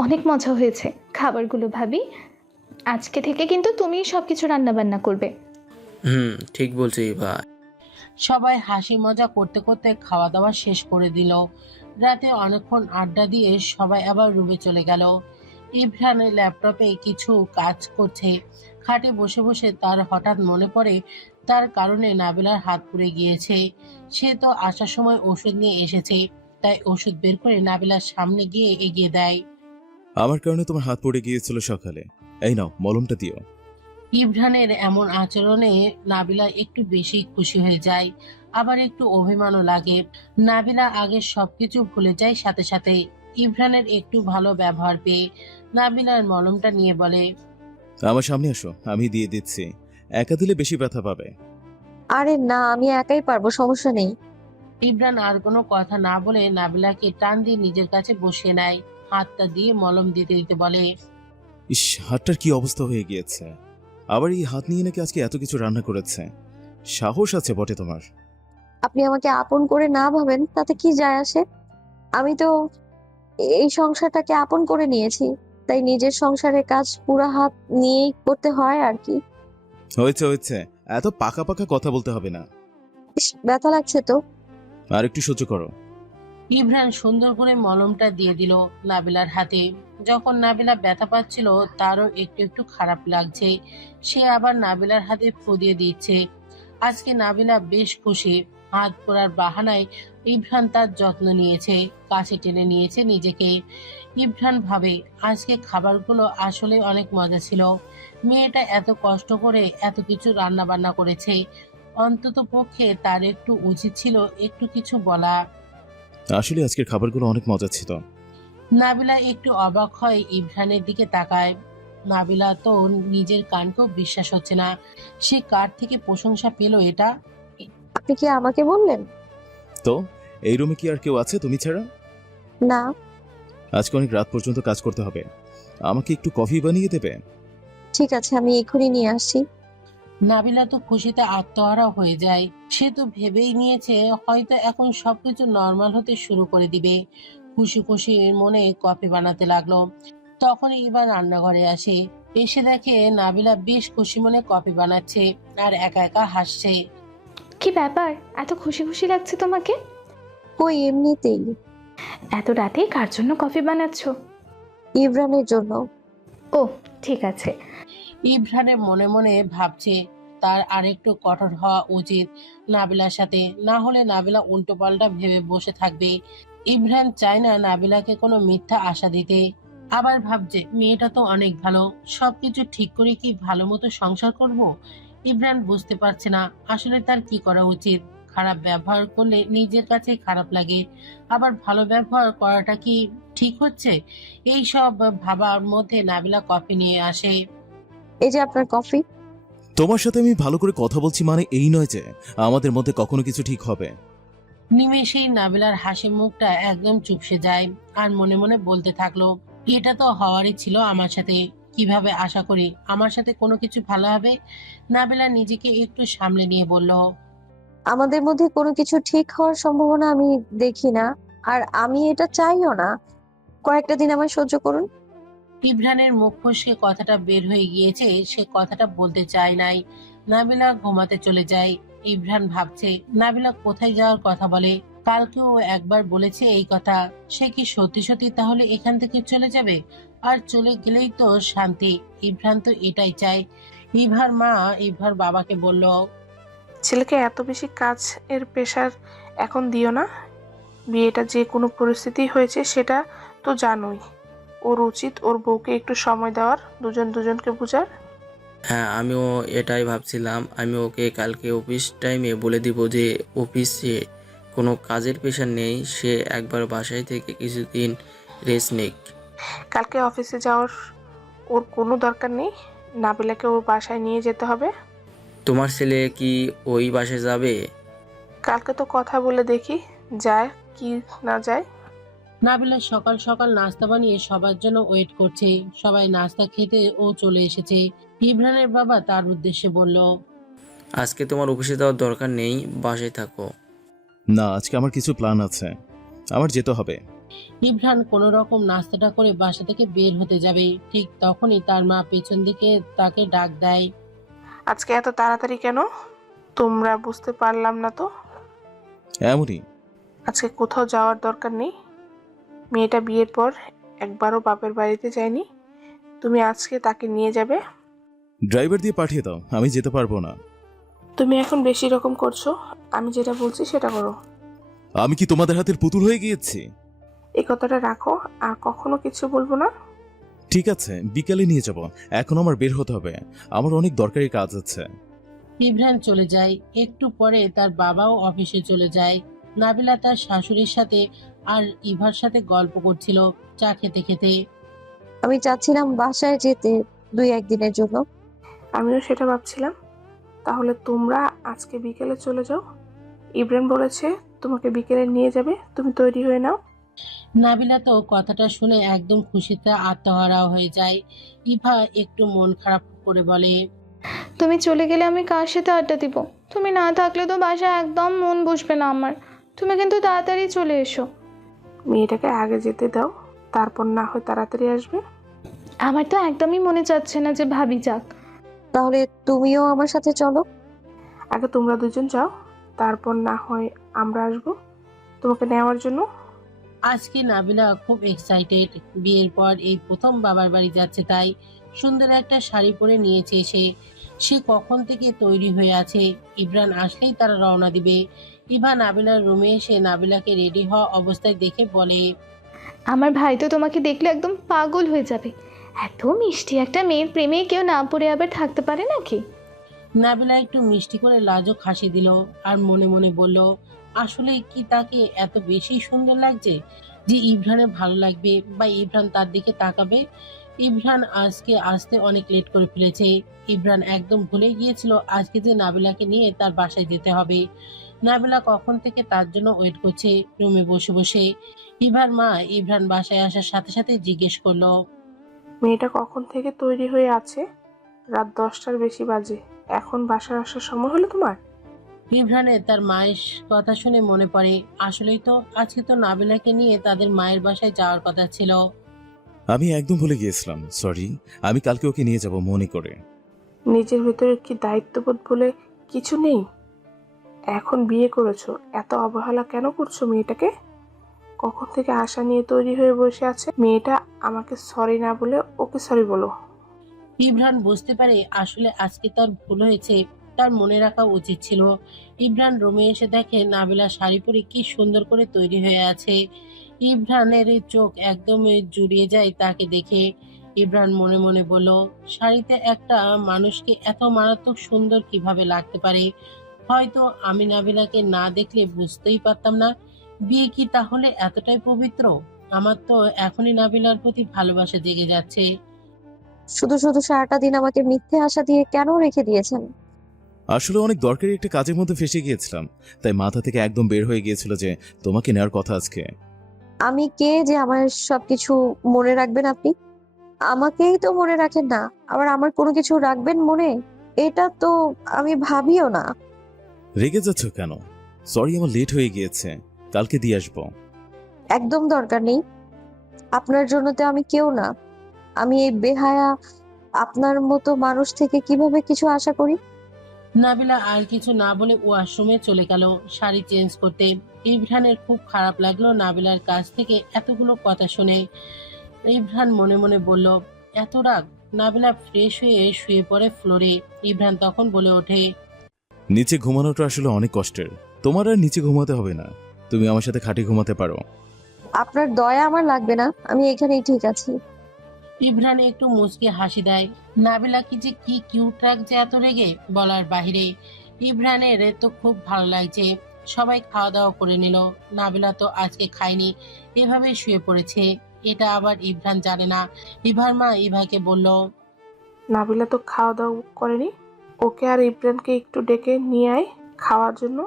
অনেক মজা হয়েছে খাবারগুলো ভাবি। আজকে থেকে কিন্তু তুমিই সব কিছু রান্না বান্না করবে। ঠিক বলছি ভাই। সবাই হাসি মজা করতে করতে খাওয়া দাওয়া শেষ করে দিল। রাতে অনেকক্ষণ আড্ডা দিয়ে সবাই আবার রুমে চলে গেল। ইমরান ল্যাপটপে কিছু কাজ করছে। খাটে বসে বসে তার হঠাৎ মনে পড়ে তার কারণে নাবিলার হাত পুড়ে গিয়েছে। সে তো আসার সময় ওষুধ নিয়ে এসেছে, তাই ওষুধ বের করে নাবিলার সামনে গিয়ে এগিয়ে দেয়। আমার কারণে তোমার হাত পড়ে গিয়েছিল সকালে, এই নাও মলমটা দিও। ইমরানের এমন আচরণে নাবিলা একটু বেশি খুশি হয়ে যায়, আবার একটু অভিমানও লাগে। নাবিলা আগে সবকিছু ভুলে যায় সাথে সাথে। ইমরানের একটু ভালো ব্যবহার পেয়ে নাবিলার মলমটা নিয়ে বলে, আমার সামনে আসো, আমি দিয়ে দিচ্ছি। একা দিলে বেশি ব্যথা পাবে। আরে না, আমি একাই পারবো, সমস্যা নেই। ইমরান আর কোনো কথা না বলে নাবিলাকে টান দিয়ে নিজের কাছে বসিয়ে নেয়। হাতটা দিয়ে মলম দিতে দিতে বলে, ইস, হাতটার কি অবস্থা হয়ে গিয়েছে। আবার এই হাত নিয়ে নাকি আজকে এত কিছু রান্না করেছে। সাহস আছে বটে তোমার। আপনি আমাকে আপন করে না ভাবেন তাতে কি যায় আসে? আমি তো এই সংসারটাকে আপন করে নিয়েছি, তাই নিজের সংসারের কাজ পুরা হাত নিয়েই করতে হয় আর কি। হয়েছে হয়েছে, এত পাকা পাকা কথা বলতে হবে না। ইস, ব্যথা লাগছে তো। আর একটু সহ্য করো। ইমরান সুন্দর করে মলমটা দিয়ে দিল নাবিলার হাতে। যখন নাবিলা ব্যথা পাচ্ছিল তারও একটু একটু খারাপ লাগছে। সে আবার নাবিলার হাতে ফু দিয়ে দিচ্ছে। আজকে নাবিলা বেশ খুশি। হাত পোড়ার বাহানায় ইমরান তার যত্ন নিয়েছে, কাছে টেনে নিয়েছে নিজেকে। ইমরান ভাবে আজকে খাবারগুলো আসলে অনেক মজা ছিল। মেয়েটা এত কষ্ট করে এত কিছু রান্না বান্না করেছে, অন্তত পক্ষে তার একটু উচিত ছিল একটু কিছু বলা। আসলে আজকের খাবারগুলো অনেক মজা ছিল। নাবিলা একটু অবাক হয় ইমরানের দিকে তাকায়। নাবিলা তো নিজের কানকেও বিশ্বাস হচ্ছে না, সে কার থেকে প্রশংসা পেল এটা। আপনি কি আমাকে বললেন? তো এই রুমে কি আর কেউ আছে তুমি ছাড়া? না। আজকে অনেক রাত পর্যন্ত কাজ করতে হবে, আমাকে একটু কফি বানিয়ে দেবে? ঠিক আছে, আমি এখনই নিয়ে আসছি। নাবিলা তো খুশিতে আত্মহারা হয়ে যায়। সে তো ভেবেই নিয়েছে হয়তো এখন সবকিছু নর্মাল হতে শুরু করে দিবে। খুশি খুশি মনে কফি বানাতে লাগলো। তখন এবার রান্নাঘরে আসে, এসে দেখে নাবিলা বেশ খুশি মনে কফি বানাচ্ছে আর একা একা হাসছে। কি ব্যাপার, এত খুশি খুশি লাগছে তোমাকে? কই, এমনিতেই। এত রাতে কার জন্য কফি বানাচ্ছ? ইমরানের জন্য। ও, ঠিক আছে। ইমরানের মনে মনে ভাবছে তার আরেকটু কঠোর হওয়া উচিত নাবিলার সাথে, না হলে নাবিলা উল্টো পাল্টা ভেবে বসে থাকবে। ইমরান চায় না নাবিলাকে কোনো মিথ্যা আশা দিতে। আবার ভাবছে মেয়েটা তো অনেক ভালো, সবকিছু ঠিক করে কি ভালো মতো সংসার করব। ইমরান বুঝতে পারছে না আসলে তার কি করা উচিত। খারাপ ব্যবহার করলে নিজের কাছে খারাপ লাগে, আবার ভালো ব্যবহার করাটা কি ঠিক হচ্ছে? এই সব ভাবার মধ্যে নাবিলা কফি নিয়ে আসে। এই যে আপনার কফি। তোমার সাথে আমি ভালো করে কথা বলছি মানে এই নয় যে আমাদের মধ্যে কখনো কিছু ঠিক হবে। নিমেষেই নাবিলার হাসি মুখটা একদম চুপসে যায় আর মনে মনে বলতে থাকলো, এটা তো হওয়ারই ছিল আমার সাথে, কিভাবে আশা করি আমার সাথে কোনো কিছু ভালো হবে। নাবিলা নিজেকে একটু সামলে নিয়ে বলল, আমাদের মধ্যে কোনো কিছু ঠিক হওয়ার সম্ভাবনা আমি দেখি না, আর আমি এটা চাইও না। কয়েকটা দিন আমায় সহ্য করুন। ইমরানের মুখ ফসকে কথাটা বের হয়ে গিয়েছে, সে কথাটা বলতে চায় নাই। নাবিলা ঘুমাতে চলে যায়। ইমরান ভাবছে নাবিলা কোথায় যাওয়ার কথা বলে, কালকেও একবার বলেছে এই কথা। সে কি সত্যি সত্যি তাহলে এখান থেকে চলে যাবে? আর চলে গেলেই তো শান্তি। ইমরান তো এটাই চায়। ইভার মা ইভার বাবাকে বলল, ছেলেকে এত বেশি কাজ এর প্রেশার এখন দিও না। বিয়েটা যে কোনো পরিস্থিতি হয়েছে সেটা তো জানোই। ওর উচিত ওর বউকে একটু সময় দেওয়ার, দুজন দুজনকে বোঝার। হ্যাঁ, আমিও এটাই ভাবছিলাম। আমি ওকে কালকে অফিস টাইমে বলে দিব যে অফিসে কোনো কাজের প্রেশার নেই, সে একবার বাসায় থেকে কিছুদিন রেস্ট নিক। কালকে অফিসে যাওয়ার ওর কোনো দরকার নেই। নাবিলাকে ওর বাসায় নিয়ে যেতে হবে। তোমার ছেলে কি ওই বাসায় যাবে? কালকে তো কথা বলে দেখি যায় কি না যায়। নাবিলা সকাল সকাল নাস্তা বানিয়ে সবার জন্য ওয়েট করছে। সবাই নাস্তা খেতে ও চলে এসেছে। ইমরানের বাবা তার উদ্দেশ্যে বলল, আজকে তোমার অফিসে যাওয়ার দরকার নেই, বাসায় থাকো। না, আজকে আমার কিছু প্ল্যান আছে, আমার যেতে হবে। ইমরান কোন রকম নাস্তাটা করে বাসা থেকে বের হতে যাবে, ঠিক তখনই তার মা পেছন দিকে তাকে ডাক দেয়। আজকে এত তাড়াতাড়ি কেন? তোমরা বুঝতে পারলাম না তো। এমনই। আজকে কোথাও যাওয়ার দরকার নেই। মেয়েটা বিয়ের পর একবারও বাপের বাড়িতে যায়নি। তুমি আজকে তাকে নিয়ে যাবে। ড্রাইভার দিয়ে পাঠিয়ে দাও, আমি যেতে পারবো না। তুমি এখন বেশি রকম করছো। আমি যেটা বলছি সেটা করো। আমি কি তোমাদের হাতের পুতুল হয়ে গিয়েছি? এই কথাটা রাখো, আর কখনো কিছু বলবো না। ঠিক আছে, বিকালে নিয়ে যাব। এখন আমার বের হতে হবে, আমার অনেক দরকারি কাজ আছে। ইমরান চলে যায়। একটু পরে তার বাবাও অফিসে চলে যায়। নাবিলা তার শাশুড়ির সাথে আর ইভার সাথে গল্প করছিল চা খেতে খেতে। আমি চাচ্ছিলাম বাসায় যেতে 2-1 দিনের জন্য। আমিও সেটা ভাবছিলাম। তাহলে তোমরা আজকে বিকেলে চলে যাও। ইব্রাহিম বলেছে তোমাকে বিকেলে নিয়ে যাবে, তুমি তৈরি হয়ে নাও। নাবিলা তো কথাটা শুনে একদম খুশিতে আত্মহারা হয়ে যায়। ইভা একটু মন খারাপ করে বলে, তুমি চলে গেলে আমি কার সাথে আড্ডা দিব? তুমি না থাকলে তো বাসায় একদম মন বসবে না আমার। তুমি কিন্তু তাড়াতাড়ি চলে এসো। মেয়েটাকে আগে যেতে দাও, তারপর না হয় তাড়াতাড়ি আসবে। আমার তো একদমই মনে চাচ্ছে না যে ভাবি যাক। তাহলে তুমিও আমার সাথে চলো। আগে তোমরা দুজন যাও, তারপর না হয় আমরা আসবো তোমাকে নেওয়ার জন্য। আজকে নাবিলা খুব এক্সাইটেড। বিয়ের পর এই প্রথম বাবার বাড়ি যাচ্ছে, তাই সুন্দর একটা শাড়ি পরে নিয়েছে সে। সে কখন থেকে তৈরি হয়ে আছে। ইমরান আসলেই তারা রওনা দিবে। ইভা নাবিলার রুমে এসে নাবিলাকে রেডি হওয়া অবস্থায় দেখে বলে, আমার ভাই তো তোমাকে দেখলে একদম পাগল হয়ে যাবে। এত মিষ্টি একটা মেয়ের প্রেমে কেউ না পড়ে আবার থাকতে পারে নাকি? নাবিলা একটু মিষ্টি করে লাজুক হাসি দিল আর মনে মনে বলল, আসলে কি তাকে এত বেশি সুন্দর লাগছে যে ইমরানের ভালো লাগবে বা ইমরান তার দিকে তাকাবে। ইমরান আজকে আসতে অনেক লেট করে ফেলেছে। ইমরান একদম ভুলে গিয়েছিল আজকে যে নাবিলাকে নিয়ে তার বাসায় যেতে হবে। নাবিলা কখন থেকে তার জন্য ওয়েট করছে রুমে বসে বসে। ইভার মা ইমরান বাসায় আসার সাথে সাথে জিজ্ঞেস করলো, মেয়েটা কখন থেকে তৈরি হয়ে আছে? রাত 10টার বেশি বাজে, এখন বাসায় আসার সময় হলো তোমার? ইমরানের তার মায়ের কথা শুনে মনে পড়ে, আসলেই তো আজকে তো নাবিলাকে নিয়ে তাদের মায়ের বাসায় যাওয়ার কথা ছিল। আমি একদম ভুলে গিয়েছিলাম, সরি। আমি কালকে ওকে নিয়ে যাব মনে করে। নিজের ভেতরে কি দায়িত্ববোধ বলে কিছু নেই? এখন বিয়ে করেছো, এত অবহেলা কেন করছো মেয়েটাকে? কখন থেকে আশা নিয়ে তৈরি হয়ে বসে আছে। মেয়েটা আমাকে সরি না বলে ওকে সরি বলো। ইমরান বুঝতে পারে আসলে আজকে তার ভুল হয়েছে, তার মনে রাখা উচিত ছিল। ইমরান রুমে এসে দেখে নাবিলা শাড়ি পরে কি সুন্দর করে তৈরি হয়ে আছে। ইমরানের চোখ একদম জুড়িয়ে যায় তাকে দেখে। ইমরান মনে মনে বলল, শাড়িতে একটা মানুষকে এত মারাত্মক সুন্দর কিভাবে লাগতে পারে। হয়তো আমি নাবিলাকে না দেখলে বুঝতেই পারতাম না। বিয়ে কি তাহলে এতটাই পবিত্র? আমার তো এখনই নাবিলার প্রতি ভালোবাসা জেগে যাচ্ছে। শুধু শুধু সারাটা দিন আমাকে মিথ্যে আশা দিয়ে কেন রেখে দিয়েছেন? আসলে অনেক দরকারি একটা কাজের মধ্যে ফেসে গিয়েছিলাম, তাই মাথা থেকে একদম বের হয়ে গিয়েছিল যে তোমাকে নেওয়ার কথা আজকে। আমি কে যে আমার সবকিছু মনে রাখবেন আপনি? আমাকেই তো মনে রাখেন না, আবার আমার কোনো কিছু রাখবেন মনে? এটা তো আমি ভাবিও না। রেগে যাচ্ছ কেন? সরি, আমার লেট হয়ে গিয়েছে, কালকে দিয়ে আসবো। একদম দরকার নেই। আপনার জন্য তো আমি কেউ না। আমি এই বেহায়া আপনার মতো মানুষ থেকে কিভাবে কিছু আশা করি? নাবিলা আর কিছু না বলে ওয়াশরুমে চলে গেল শাড়ি চেঞ্জ করতে। ইভরানের খুব খারাপ লাগলো নাবিলার কাছ থেকে এতগুলো কথা শুনে। ইভরান মনে মনে বলল, এত রাগ? নাবিলা ফ্রেশ হয়ে শুয়ে পড়ে ফ্লোরে। ইভরান তখন বলে ওঠে, নিচে ঘুমানোটা আসলে অনেক কষ্টের। তোমার আর নিচে ঘুমাতে হবে না, তুমি আমার সাথে খাটে ঘুমাতে পারো। আপনার দয়া আমার লাগবে না, আমি এখানেই ঠিক আছি। ইভরান একটু মুচকে হাসি দেয়। নাবিলা কি কিউট লাগছে এত রেগে, বলার বাহিরে। ইভরানের তো খুব ভালো লাগছে। সবাই খাওয়া দাওয়া করে নিল। নাবিলা তো আজকে খায়নি, এভাবে শুয়ে পড়েছে। এটা আবার ইভরান জানে না। ইভার মা ইভাকে বলল, নাবিলা তো খাওয়া দাওয়া করেনি, ওকে আর ইব্রানকে একটু ডেকে নিয়ে আয় খাওয়ার জন্য।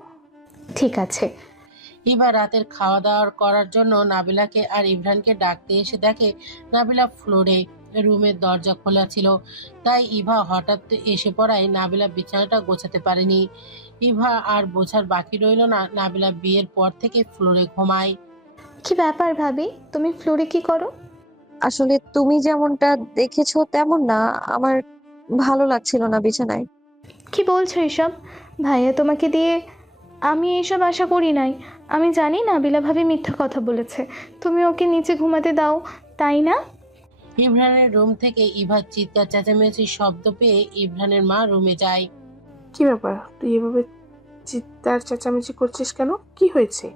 ঠিক আছে। এবার রাতের খাওয়া দাওয়া করার জন্য নাবিলাকে আর ইভরানকে ডাকতে এসে দেখে নাবিলা ফ্লোরে। রুমের দরজা খোলা ছিল, তাই ইভা হঠাৎ এসে পড়ায় নাবিলা বিছানাটা গোছাতে পারেনি। ইভা আর বোঝার বাকি রইল না, নাবিলা বিয়ের পর থেকে ফ্লোরে ঘুমায়। কি ব্যাপার ভাবি, তুমি ফ্লোরে কি করো? আসলে তুমি যেমনটা দেখেছো তেমন না, আমার ভালো লাগছিল না বিছানায়। কি বলছো এসব? ভাইয়া তোমাকে দিয়ে আমি এসব আশা করি নাই। আমি জানি নাবিলা ভাবি মিথ্যা কথা বলেছে, তুমি ওকে নিচে ঘুমাতে দাও, তাই না? ইভরানের রুম থেকে ইভার চিৎকার চেঁচামেচির শব্দ পেয়ে ইভরানের মা রুমে যায়। কি ব্যাপার, তুই এভাবে চিৎকার চেঁচামেচি করছিস কেন? কি হয়েছে?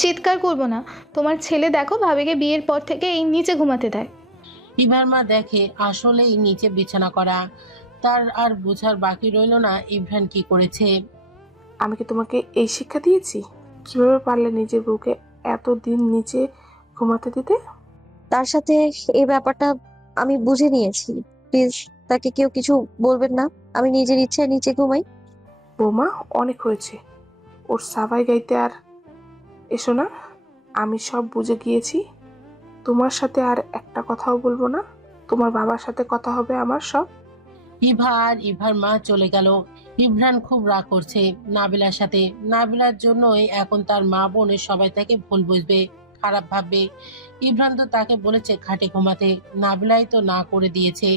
চিৎকার করবো না, তোমার ছেলে দেখো ভাবিকে বিয়ের পর থেকে এই নিচে ঘুমাতে দেয়। ইভার মা দেখে আসলেই নিচে বিছানা করা। তার আর বোঝার বাকি রইল না ইভরান কি করেছে। আমি কি তোমাকে এই শিক্ষা দিয়েছি? কিভাবে পারলে নিজের বউকে এতদিন নিচে ঘুমাতে দিতে? তার সাথে এই ব্যাপারটা আমি বুঝে নিয়েছি। প্লিজ তাকে কেউ কিছু বলবেন না, আমি নিজের ইচ্ছায় নিচে ঘুমাই। বৌমা, অনেক হয়েছে, ওর সাবাই গাইতে আর এসো না। আমি সব বুঝে গিয়েছি, তোমার সাথে আর একটা কথাও বলবো না। তোমার বাবার সাথে কথা হবে আমার সব। ইভা আর ইভার মা চলে গেল। ইভরান খুব রাগ করছে নাবিলার সাথে। নাবিলার জন্যই এখন তার মা বোনের সবাই তাকে ভুল বুঝবে, খারাপ ভাববে। ইভরান তো তাকে বলেছে খাটে ঘুমাতে, নাবিলাই তো না করে দিয়েছে।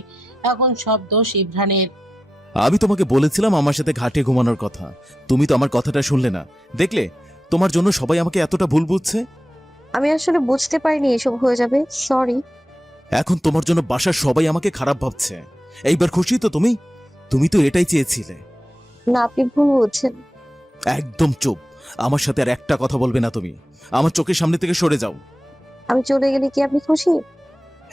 এখন সব দোষ ইভরানের। আমি তোমাকে বলেছিলাম আমার সাথে ঘাটে ঘুমানোর কথা, তুমি তো আমার কথাটা শুনলে না। দেখলে, তোমার জন্য সবাই আমাকে এতটা ভুল বুঝছে। আমি আসলে বুঝতে পারিনি এসব হয়ে যাবে, সরি। এখন তোমার জন্য বাসার সবাই আমাকে খারাপ ভাবছে। এইবার খুশি তো তুমি? তুমি তো এটাই চেয়েছিলে। না, আপনি ভুল বুঝছেন। একদম চুপ, আমার সাথে আর একটা কথা বলবে না তুমি। আমার চোখের সামনে থেকে সরে যাও। আমি চলে গেলে কি আপনি খুশি?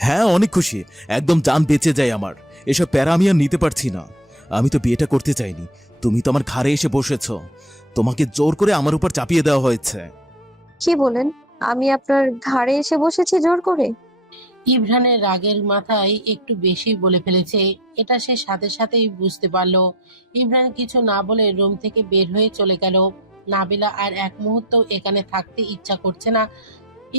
হ্যাঁ, অনেক খুশি, একদম জান বেঁচে যায় আমার। এসব প্যারা আমি আর নিতে পারছি না। আমি তো বিয়েটা করতে চাইনি, তুমি তো আমার ঘাড়ে এসে বসেছ। তোমাকে জোর করে আমার উপর চাপিয়ে দেওয়া হয়েছে। কি বলেন? আমি আপনার ঘাড়ে এসে বসেছি জোর করে? ইভরানের রাগের মাথায় একটু বেশি বলে ফেলেছে, এটা সে সাথে সাথেই বুঝতে পারলো। ইভরান কিছু না বলে রুম থেকে বের হয়ে চলে গেল। নাবিলা আর এক মুহূর্ত এখানে থাকতে ইচ্ছা করছে না।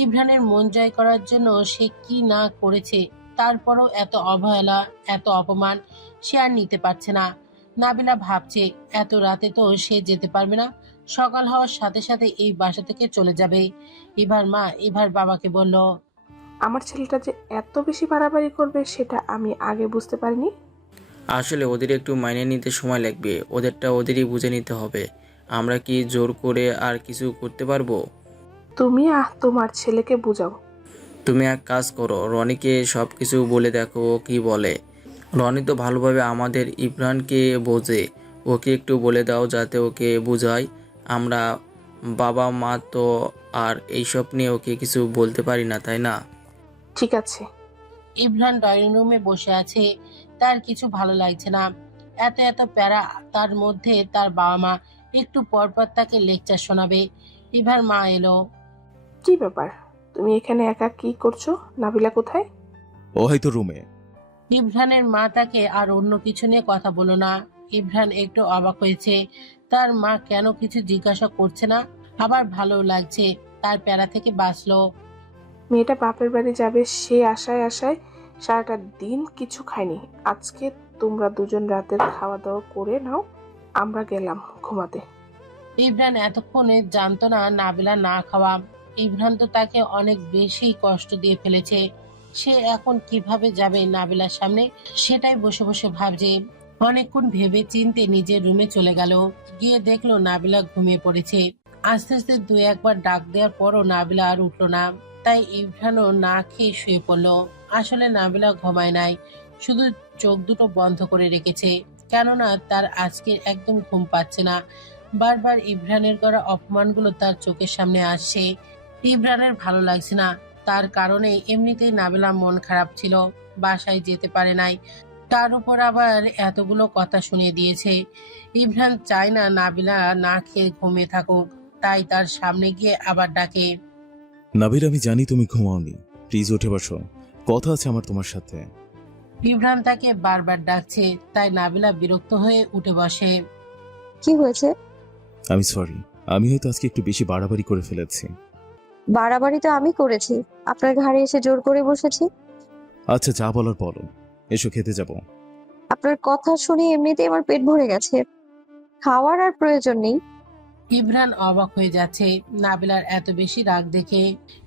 ইভরানের মন জয় করার জন্য সে কি না করেছে, তারপরও এত অবহেলা, এত অপমান সে আর নিতে পারছে না। নাবিলা ভাবছে এত রাতে তো সে যেতে পারবে না, সকাল হওয়ার সাথে সাথে এই বাসা থেকে চলে যাবে। ইভার মা ইভার বাবাকে বলল, আমার ছেলেটা যে এত বেশি বাড়াবাড়ি করবে সেটা আমি আগে বুঝতে পারিনি। আসলে ওদের একটু মাইনে নিতে সময় লাগবে, ওদেরটা ওদেরই বুঝে নিতে হবে। আমরা কি জোর করে আর কিছু করতে পারবো? তুমি তোমার ছেলেকে বুঝাও। তুমি এক কাজ করো, রনিকে সব কিছু বলে দেখো ও কি বলে। রনি তো ভালোভাবে আমাদের ইমরানকে বোঝে, ওকে একটু বলে দাও যাতে ওকে বুঝায়। আমরা বাবা মা তো আর এইসব নিয়ে ওকে কিছু বলতে পারি না, তাই না? ঠিক আছে। ইভরান ড্রয়িং রুমে বসে আছে, তার কিছু ভালো লাগছে না। এত এত প্যারা, তার মধ্যে তার বাবা মা একটু পরপর তাকে লেকচার শোনাবে। ইভার মা এলো। কি ব্যাপার, তুমি এখানে একা কি করছো? নাবিলা কোথায়? ও হয়তো রুমে। ইভরানের মা তাকে আর অন্য কিছু নিয়ে কথা বলো না। ইভরান একটু অবাক হয়েছে, তার মা কেন কিছু জিজ্ঞাসা করছে না। আবার ভালো লাগছে, তার প্যারা থেকে বাঁচলো। মেয়েটা বাপের বাড়ি যাবে সে আশায় আশায় সারাটা দিন কিছু খায়নি। আজকে তোমরা দুজন রাতের খাওয়া দাওয়া করে নাও, আমরা গেলাম ঘুমাতে। ইভরান এতক্ষণে জানতো না নাবিলা না খাওয়া। ইভরান তো তাকে অনেক বেশি কষ্ট দিয়ে ফেলেছে। সে এখন কিভাবে যাবে নাবিলার সামনে, সেটাই বসে বসে ভাবছে। অনেকক্ষণ ভেবে চিন্তে নিজের রুমে চলে গেল। গিয়ে দেখলো নাবিলা ঘুমিয়ে পড়েছে। আস্তে আস্তে দু একবার ডাক দেওয়ার পরও নাবিলা আর উঠলো না। তাই ইভরানও না খেয়ে শুয়ে পড়লো। আসলে নাবিলা ঘুমায় নাই, শুধু চোখ দুটো বন্ধ করে রেখেছে, কেননা তার আজকে একদম ঘুম পাচ্ছে না। বারবার ইভরানের করা অপমানগুলো তার চোখের সামনে আসছে। ইভরানের ভালো লাগছে না, তার কারণে এমনিতেই নাবিলা মন খারাপ ছিল, বাসায় যেতে পারে নাই, তার উপর আবার এতগুলো কথা শুনিয়ে দিয়েছে। ইভরান চায় না নাবিলা না খেয়ে ঘুমিয়ে থাকুক, তাই তার সামনে গিয়ে আবার ডাকে। নাবিল, আমি জানি তুমি ঘুমাওনি, প্লিজ উঠে বসো, কথা আছে আমার তোমার সাথে। ইভরান তাকে বারবার ডাকছে, তাই নাবিলা বিরক্ত হয়ে উঠে বসে। কি হয়েছে? আমি সরি, আমি হয়তো আজকে একটু বেশি বাড়াবাড়ি করে ফেলেছি। বাড়াবাড়ি তো আমি করেছি, আপনার ঘাড়ে এসে জোর করে বসেছি। আচ্ছা, যা বলার বলো, এসো খেতে যাব। আপনার কথা শুনে এমনিতেই আমার পেট ভরে গেছে, খাওয়ার আর প্রয়োজন নেই। ইভরান অবাক হয়ে যাচ্ছে নাবিলার এত বেশি রাগ দেখে।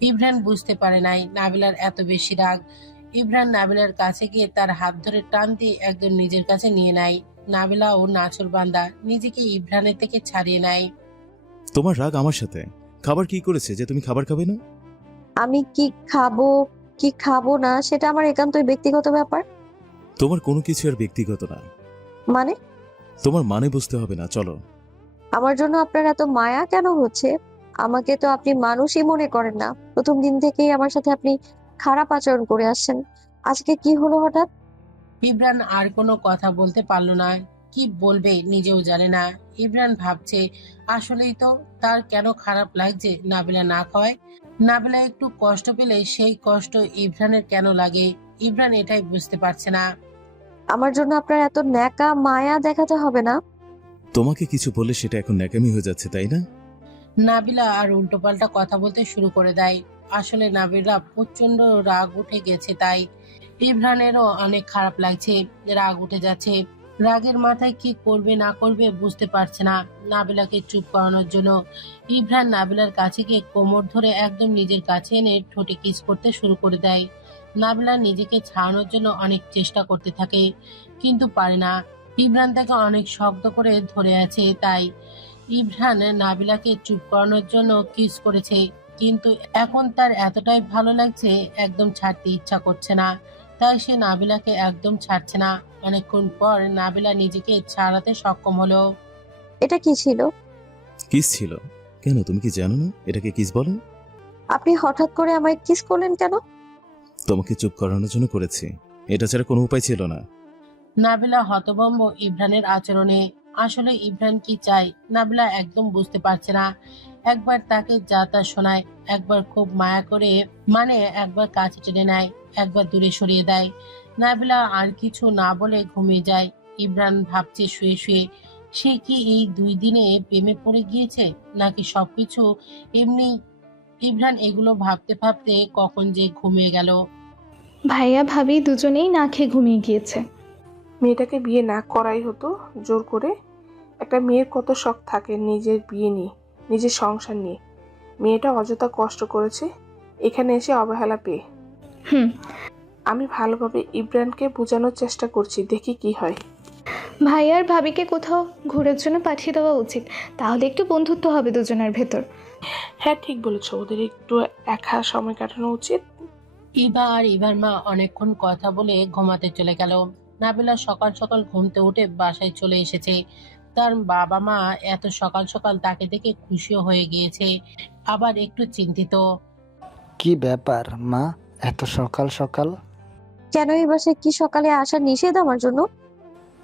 ইভরান বুঝতে পারে নাই নাবিলার এত বেশি রাগ। ইভরান নাবিলার কাছে গিয়ে তার হাত ধরে টান দিয়ে একদম নিজের কাছে নিয়ে নেয়। নাবিলা ও নাচুর বান্দা নিজেকে ইভরানের থেকে ছাড়িয়ে নেয়। তোমার রাগ আমার সাথে? খাবার কি করেছে যে তুমি খাবার খাবে না? আমি কি খাবো কি খাবো না সেটা আমার একান্তই ব্যক্তিগত ব্যাপার। তোমার কোনো কিছু আর ব্যক্তিগত না। মানে? তোমার মানে বুঝতে হবে না, চলো। আমার জন্য আপনার এত মায়া কেন হচ্ছে? আমাকে তো আপনি মানুষই মনে করেন না, প্রথম দিন থেকেই আমার সাথে আপনি খারাপ আচরণ করে আসছেন। আজকে কি হলো হঠাৎ? ইভরান আর কোনো কথা বলতে পারল না, কি বলবে নিজেও জানে না। ইভরান ভাবছে আসলেই তো তার কেন খারাপ লাগছে নাবিলা না খাওয়ায়। নাবিলা একটু কষ্ট পেলে সেই কষ্ট ইভরানের কেন লাগে, ইভরান এটাই বুঝতে পারছে না। আমার জন্য আপনার এত ন্যাকা মায়া দেখাতে হবে না। তোমাকে কিছু বললে সেটা এখন ন্যাকামি হয়ে যাচ্ছে, তাই না? নাবিলা আর উল্টোপাল্টা কথা বলতে শুরু করে দেয়। আসলে নাবিলা প্রচন্ড রাগ উঠে গেছে, তাই ইমরানেরও অনেক খারাপ লাগছে, রাগ উঠে যাচ্ছে। রাগের মাথায় কি করবে না করবে বুঝতে পারছে না। নাবিলাকে চুপ করানোর জন্য ইমরান নাবিলার কাছে গিয়ে কোমর ধরে একদম নিজের কাছে এনে ঠোঁটে কিস করতে শুরু করে দেয়। নাবিলা নিজেকে ছাড়ানোর জন্য অনেক চেষ্টা করতে থাকে, কিন্তু পারে না। ইমরান তাকে অনেক শক্ত করে ধরে আছে, তাই ইমরান নাবিলাকে চুপ করানোর জন্য কিস করেছে, কিন্তু এখন তার এতটাই ভালো লাগছে একদম ছাড়তে ইচ্ছা করছে না, তাই সে নাবিলাকে একদম ছাড়ছে না। অনেকক্ষণ পর নাবিলা নিজেকে ছাড়াতে সক্ষম হলো। এটা কি ছিল? কিস ছিল? কেন, তুমি কি জানো না এটাকে কিস বলে? আপনি হঠাৎ করে আমায় কিস করলেন কেন? তোমাকে চুপ করানোর জন্য করেছি, এটা ছাড়া কোনো উপায় ছিল না। নাবিলা হতভম্ব ইমরানের আচরণে। আসলে ইমরান কি চায় নাবিলা একদম বুঝতে পারছে না। একবার তাকে যা তা শোনায়, একবার খুব মায়া করে, মানে একবার কাছে টেনে নেয়, একবার দূরে সরিয়ে দেয়। নাবিলা আর কিছু না বলে ঘুমিয়ে যায়। ইমরান ভাবছে শুয়ে শুয়ে সে কি এই 2 দিনে প্রেমে পড়ে গিয়েছে, নাকি সবকিছু এমনি। ইমরান এগুলো ভাবতে ভাবতে কখন যে ঘুমিয়ে গেল। ভাইয়া ভাবি দুজনেই না খেয়ে ঘুমিয়ে গিয়েছে। মেয়েটাকে বিয়ে না করাই হতো জোর করে। একটা মেয়ের কত শখ থাকে নিজের বিয়ে নিয়ে, নিজের সংসার নিয়ে। মেয়েটা অযথা কষ্ট করেছে এখানে এসে অবহেলা পেয়ে। হুম। আমি ভালোভাবে ইব্রানকে বোঝানোর চেষ্টা করছি, দেখি কি হয়। ভাইয়া আর ভাবিকে কোথাও ঘোরার জন্য পাঠিয়ে দেওয়া উচিত, তাহলে একটু বন্ধুত্ব হবে দুজনের ভেতর। হ্যাঁ, ঠিক বলেছ, ওদের একটু একা সময় কাটানো উচিত। ইবা আর ইভার মা অনেকক্ষণ কথা বলে ঘুমাতে চলে গেল। নাবিলা সকাল সকাল ঘুমতে উঠে বাসায় চলে এসেছে। তার বাবা মা এত সকাল সকাল তাকে দেখে খুশিও হয়ে গিয়েছে, আবার একটু চিন্তিত। কি ব্যাপার মা, এত সকাল সকাল? কেন এই বাসায় কি সকালে আসা নিষেধ আমার জন্য?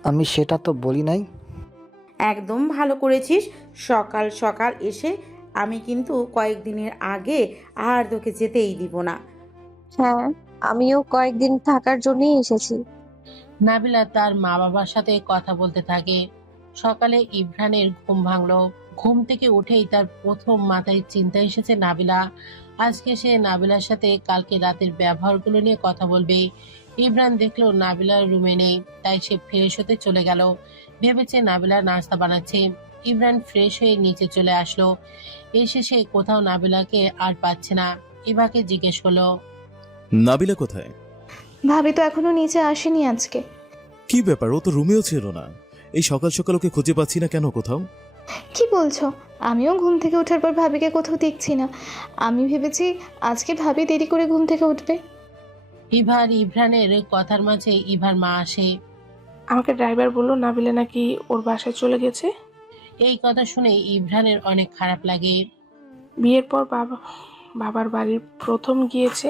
আমি সেটা তো বলি নাই। একদম ভালো করেছিস সকাল সকাল এসে। আমি কিন্তু কয়েকদিনের আগে আর তোকে যেতেই দিব না। হ্যাঁ, আমিও কয়েকদিন থাকার জন্যই এসেছি। নাবিলা তার মা বাবার সাথে কথা বলতে থাকে। সকালে ইভরানের ঘুম ভাঙলো। ঘুম থেকে উঠেই তার প্রথম মাথায় চিন্তা এসেছে নাবিলা। আজকে সে নাবিলার সাথে কালকে রাতের ব্যবহারগুলো নিয়ে কথা বলবে। ইমরান দেখলো নাবিলার রুমে নেই, তাই সে ফ্রেশ হতে চলে গেল। ভেবেছে নাবিলা নাস্তা বানাচ্ছে। ইমরান ফ্রেশ হয়ে নিচে চলে আসলো। এসে সে কোথাও নাবিলাকে আর পাচ্ছে না। ইভাকে জিজ্ঞেস করলো, নাবিলা কোথায়? ভাবি তো এখনো নিচে আসেনি আজকে। কি ব্যাপার, ও তো রুমেও ছিল না। এই সকাল সকাল ওকে খুঁজে পাচ্ছি না কেন কোথাও। কি বলছো? আমিও ঘুম থেকে ওঠার পর ভাবিকে কোথাও দেখছি না। আমি ভেবেছি আজকে ভাবি দেরি করে ঘুম থেকে উঠবে। ইভা আর ইভরানের কথার মাঝে ইভার মা আসে। আমাকে ড্রাইভার বললো নাবিলা নাকি ওর বাসায় চলে গেছে। এই কথা শুনে ইভরানের অনেক খারাপ লাগে। বিয়ের পর বাবার বাড়ির প্রথম গিয়েছে,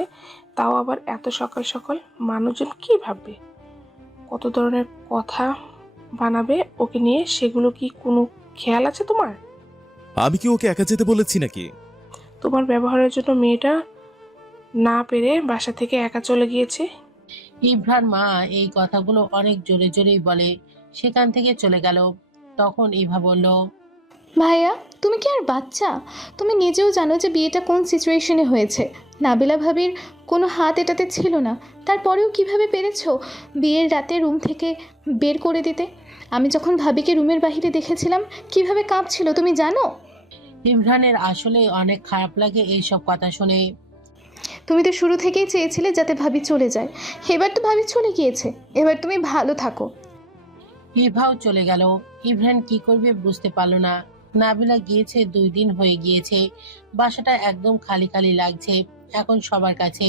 তাও আবার এত সকাল সকাল। মানুষজন কি ভাববে, কত ধরনের কথা বানাবে ওকে নিয়ে, সেগুলো কি কোনো খেয়াল আছে তোমার? আমি কি ওকে একা যেতে বলেছি নাকি? তোমার ব্যবহারের জন্য মেয়েটা না পেরে বাসা থেকে একা চলে গিয়েছে। ইভরার মা এই কথাগুলো অনেক জোরে জোরেই বলে, সেখান থেকে চলে গেল। তখন ইভা বলল, ভাইয়া, তুমি কি আর বাচ্চা? তুমি নিজেও জানো যে বিয়েটা কোন সিচুয়েশনে হয়েছে। নাবিলা ভাবির কোনো হাত এটাতে ছিল না, তারপরেও কিভাবে পেরেছো বিয়ের রাতে রুম থেকে বের করে দিতে? আমি যখন ভাবিকে রুমের বাইরে দেখেছিলাম কিভাবে কাঁপছিল তুমি জানো? ইমরানের আসলে অনেক খারাপ লাগে এইসব কথা শুনে। তুমি তো শুরু থেকেই চেয়েছিলে যাতে ভাবি চলে যায়, এবার তো ভাবি চলে গিয়েছে, এবার তুমি ভালো থাকো। ইভাও চলে গেল। ইমরান কি করবে বুঝতে পারল না। নাবিলা গিয়েছে 2 দিন হয়ে গিয়েছে, বাসাটা একদম খালি খালি লাগছে এখন সবার কাছে।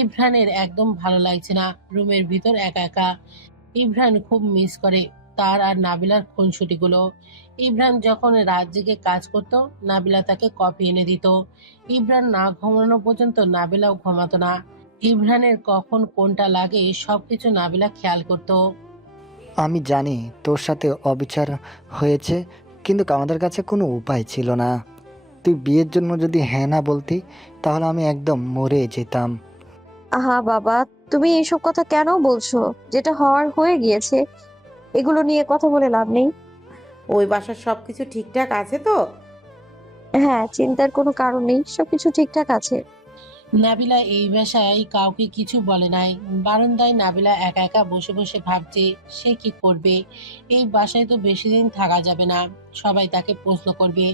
ইমরানের একদম ভালো লাগছে না, রুমের ভিতর একা একা। ইমরান খুব মিস করে তার আর নাবিলার খুনসুটিগুলো। ইমরান যখন রাত জেগে কাজ করত, নাবিলা তাকে কফি এনে দিত। ইমরান না ঘুমানো পর্যন্ত নাবিলাও ঘুমাতো না। ইমরানের কখন কোনটা লাগে সবকিছু নাবিলা খেয়াল করতো। আমি জানি তোর সাথে অবিচার হয়েছে, কিন্তু আমাদের কাছে কোনো উপায় ছিল না। তুই বিয়ের জন্য যদি হ্যাঁ না বলতি তাহলে আমি একদম মরে যেতাম। আহা বাবা, তুমি এইসব কথা কেন বলছো? যেটা হওয়ার হয়ে গিয়েছে, এগুলো নিয়ে কথা বলে লাভ নেই। ওই বাসার সব কিছু ঠিকঠাক আছে তো? হ্যাঁ, চিন্তার কোনো কারণ নেই, সবকিছু ঠিকঠাক আছে। নাবিলা এই বাসায় কাউকে কিছু বলে নাই। বারান্দায় নাবিলা একা একা বসে বসে ভাবছে সে কি করবে। এই বাসায় তো বেশি দিন থাকা যাবে না, সবাই তাকে প্রশ্ন করবে।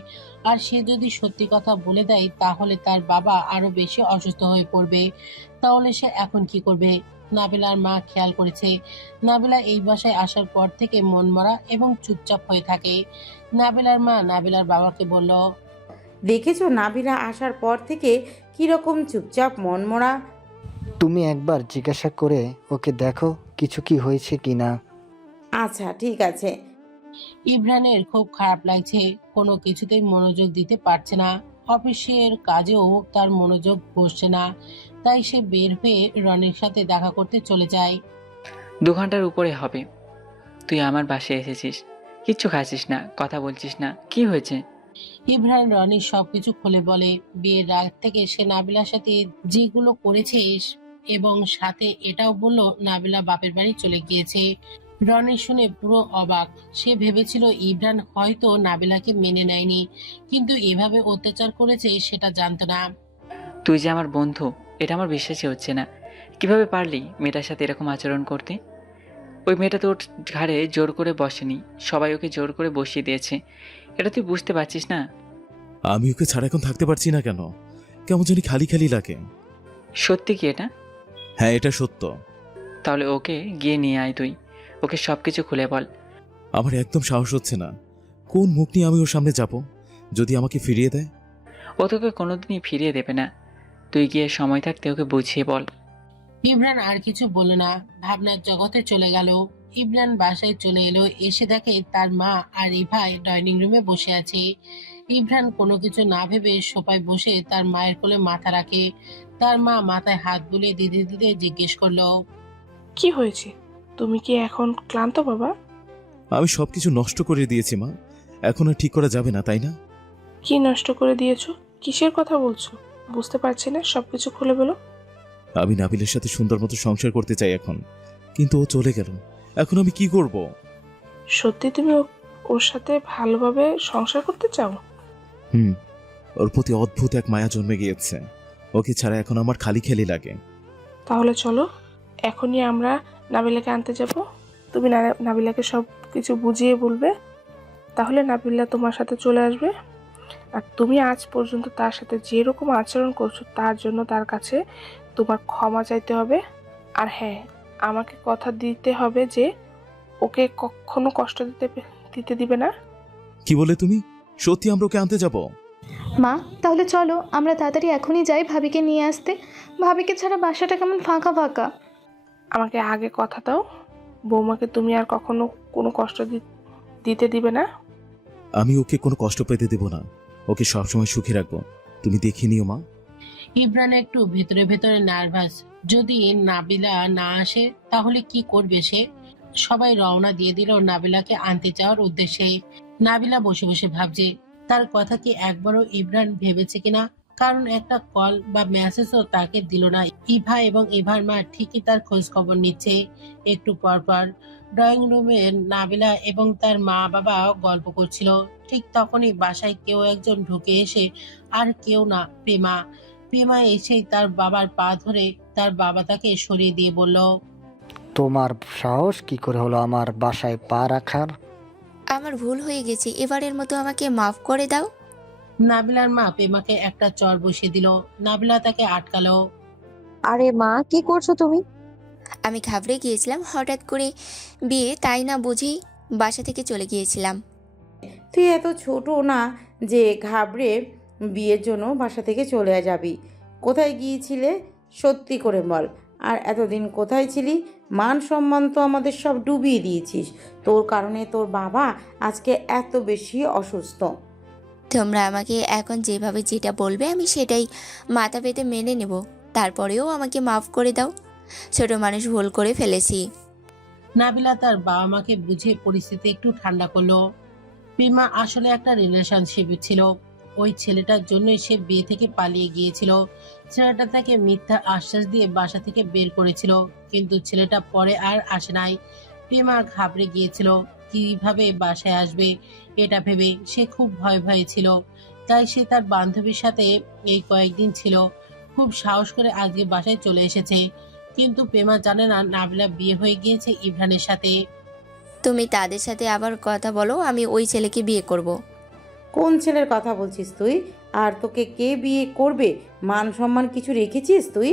আর সে যদি সত্যি কথা বলে দেয় তাহলে তার বাবা আরো বেশি অসুস্থ হয়ে পড়বে। তাহলে সে এখন কি করবে? নাবিলার মা খেয়াল করেছে নাবিলা এই বাসায় আসার পর থেকে মনমরা এবং চুপচাপ হয়ে থাকে। নাবিলার মা নাবিলার বাবাকে বলল, দেখেছো নাবিলা আসার পর থেকে কিরকম চুপচাপ মনমরা। তুমি একবার জিজ্ঞাসা করে ওকে দেখো কিছু কি হয়েছে কি না। আচ্ছা ঠিক আছে। ইমরানের খুব খারাপ লাগছে, কোনো কিছুতেই মনোযোগ দিতে পারছে না। অফিসের কাজেও তার মনোযোগ বসছে না। তাই সে বের হয়ে রনির সাথে দেখা করতে চলে যায়। 2 ঘন্টার উপরে হবে তুই আমার বাসায় এসেছিস, কিচ্ছু খাচ্ছিস না, কথা বলছিস না, কি হয়েছে? ইমরান রনির সবকিছু খুলে বলে। বিয়ের রাত থেকে সে নাবিলার সাথে যেগুলো করেছে এবং সাথে এটাও বলল নাবিলা বাপের বাড়ি চলে গিয়েছে। রনি শুনে পুরো অবাক। সে ভেবেছিল ইমরান হয়তো নাবিলাকে মেনে নেয়নি, কিন্তু এভাবে অত্যাচার করেছে সেটা জানতো না। তুই যে আমার বন্ধু, এটা আমার বিশ্বাসই হচ্ছে না। কিভাবে পারলি মেয়েটার সাথে এরকম আচরণ করতে? ওই মেয়েটা তোর ঘাড়ে জোর করে বসেনি, সবাই ওকে জোর করে বসিয়ে দিয়েছে। এটা তুই বুঝতে পারছিস না? আমি ওকে ছাড়া এখন থাকতে পারছি না কেন, কেমন জানি খালি খালি লাগে। সত্যি কি এটা? হ্যাঁ, এটা সত্য। তাহলে ওকে গিয়ে নিয়ে আয়, তুই ওকে সব কিছু খুলে বল। আমার একদম সাহস হচ্ছে না। কোন মুখ নিয়ে আমি ওর সামনে যাব যদি আমাকে ফিরিয়ে দেয়? ও তোকে কোনোদিনই ফিরিয়ে দেবে না। তুই গিয়ে সময় থাকতে ওকে বুঝিয়ে বল। ইমরান আর কিছু বলল না, ভাবনার জগতে চলে গেল। ইমরান বাসায় চলে এলো, এসে দেখে তার মা আর ইভাই ডাইনিং রুমে বসে আছে। ইমরান কোনো কিছু না ভেবে সোফায় বসে তার মায়ের কোলে মাথা রাখে। তার মা মাথায় হাত বুলিয়ে দিতে দিতে জিজ্ঞেস করলো, কি হয়েছে? তুমি কি এখন ক্লান্ত বাবা? আমি সবকিছু নষ্ট করে দিয়েছি মা, এখন আর ঠিক করা যাবে না, তাই না? কি নষ্ট করে দিয়েছো? কিসের কথা বলছো? বুঝতে পারছি না, সবকিছু খুলে বলো। আমি নাবিলের সাথে সুন্দর মতো সংসার করতে চাই এখন, কিন্তু ও চলে গেল। এখন আমি কি করব? সত্যি তুমি ওর সাথে ভালোভাবে সংসার করতে চাও? ওর প্রতি অদ্ভুত এক মায়া জন্মে গিয়েছে। ওকে ছাড়া এখন আমার খালি খালি লাগে। তাহলে চলো, এখনই আমরা নাবিলাকে আনতে যাব। তুমি নাবিলাকে সব কিছু বুঝিয়ে বলবে, তাহলে নাবিলা তোমার সাথে চলে আসবে। আর তুমি আজ পর্যন্ত তার সাথে যেরকম আচরণ করছো তার জন্য তার কাছে তোমার ক্ষমা চাইতে হবে। আর হ্যাঁ, আমাকে কথা দিতে হবে যে ওকে কখনো কষ্ট দিতে দিবে না। কি বলে তুমি? সত্যি আমরা ওকে আনতে যাব? মা, তাহলে চলো আমরা তাড়াতাড়ি এখনই যাই ভাবিকে নিয়ে আসতে। ভাবিকে ছাড়া বাসাটা কেমন ফাঁকা ফাঁকা। আমাকে আগে কথা দাও, বৌমাকে তুমি আর কখনো কোনো কষ্ট দিতে দিবে না। আমি ওকে কোনো কষ্ট পেতে দেব না, ওকে সবসময় সুখী রাখবো। তুমি দেখে নিও মা। ইমরান একটু ভেতরে ভেতরে নার্ভাস। যদি নাবিলা না আসে তাহলে কি করবে সে? সবাই রওনা দিয়ে দিল নাবিলাকে আনতে যাওয়ার উদ্দেশ্যে। নাবিলা বসে বসে ভাবছে তার কথা কি একবারও ইমরান ভেবেছে কিনা, কারণ একটা কল বা মেসেজও তাকে দিল না। ইভা এবং ইভার মা ঠিকই তার খোঁজ খবর নিচ্ছে। একটু পর পর ড্রয়িং রুমে নাবিলা এবং তার মা বাবা গল্প করছিল। ঠিক তখনই বাসায় কেউ একজন ঢুকে এসে, আর কেউ না, প্রেমা এসেই তার বাবার পা ধরে তার বাবা তাকে সরিয়ে দিয়ে বলল, তোমার সাহস কি করে হলো আমার বাসায় পা রাখার? আমার ভুল হয়ে গেছে, এবারের মতো আমাকে মাফ করে দাও। নাবিলার মা প্রেমাকে একটা চর বসিয়ে দিল। নাবিলা তাকে আটকালো। আরে মা, কি করছো তুমি? আমি ঘাবড়ে গিয়েছিলাম, হঠাৎ করে বিয়ে, তাই না বুঝি বাসা থেকে চলে গিয়েছিলাম। তুই এত ছোট না যে ঘাবড়ে বিয়ের জন্য বাসা থেকে চলে যাবি। কোথায় গিয়েছিলে সত্যি করে বল। আর এতদিন কোথায় ছিলি? মান সম্মান তো আমাদের সব ডুবিয়ে দিয়েছিস। তোর কারণে তোর বাবা আজকে এত বেশি অসুস্থ। তোমরা আমাকে এখন যেভাবে যেটা বলবে আমি সেটাই মাথা পেতে মেনে নেব। তারপরেও আমাকে মাফ করে দাও, ছোট মানুষ ভুল করে ফেলেছি। নাবিলা তার বাবা মাকে বুঝিয়ে পরিস্থিতি একটু ঠান্ডা করলো। প্রেমা আসলে একটা রিলেশনশিপ ছিল। ওই ছেলেটার জন্যই সে বিয়ে থেকে পালিয়ে গিয়েছিল। ছেলেটা তাকে মিথ্যা আশ্বাস দিয়ে বাসা থেকে বের করেছিল, কিন্তু ছেলেটা পরে আর আসে নাই। প্রেমা ঘাবড়ে গিয়েছিল কিভাবে বাসায় আসবে, এটা ভেবে সে খুব ভয়ে ছিল। তাই সে তার বান্ধবীর সাথে এই কয়েকদিন ছিল। খুব সাহস করে আজকে বাসায় চলে এসেছে। কিন্তু প্রেমা জানে না নাবিলা বিয়ে হয়ে গিয়েছে ইমরানের সাথে। তুমি তাদের সাথে আবার কথা বলো, আমি ওই ছেলেকে বিয়ে করব। কোন ছেলের কথা বলছিস তুই? আর তোকে কে বিয়ে করবে? মান সম্মান কিছু রেখেছিস তুই?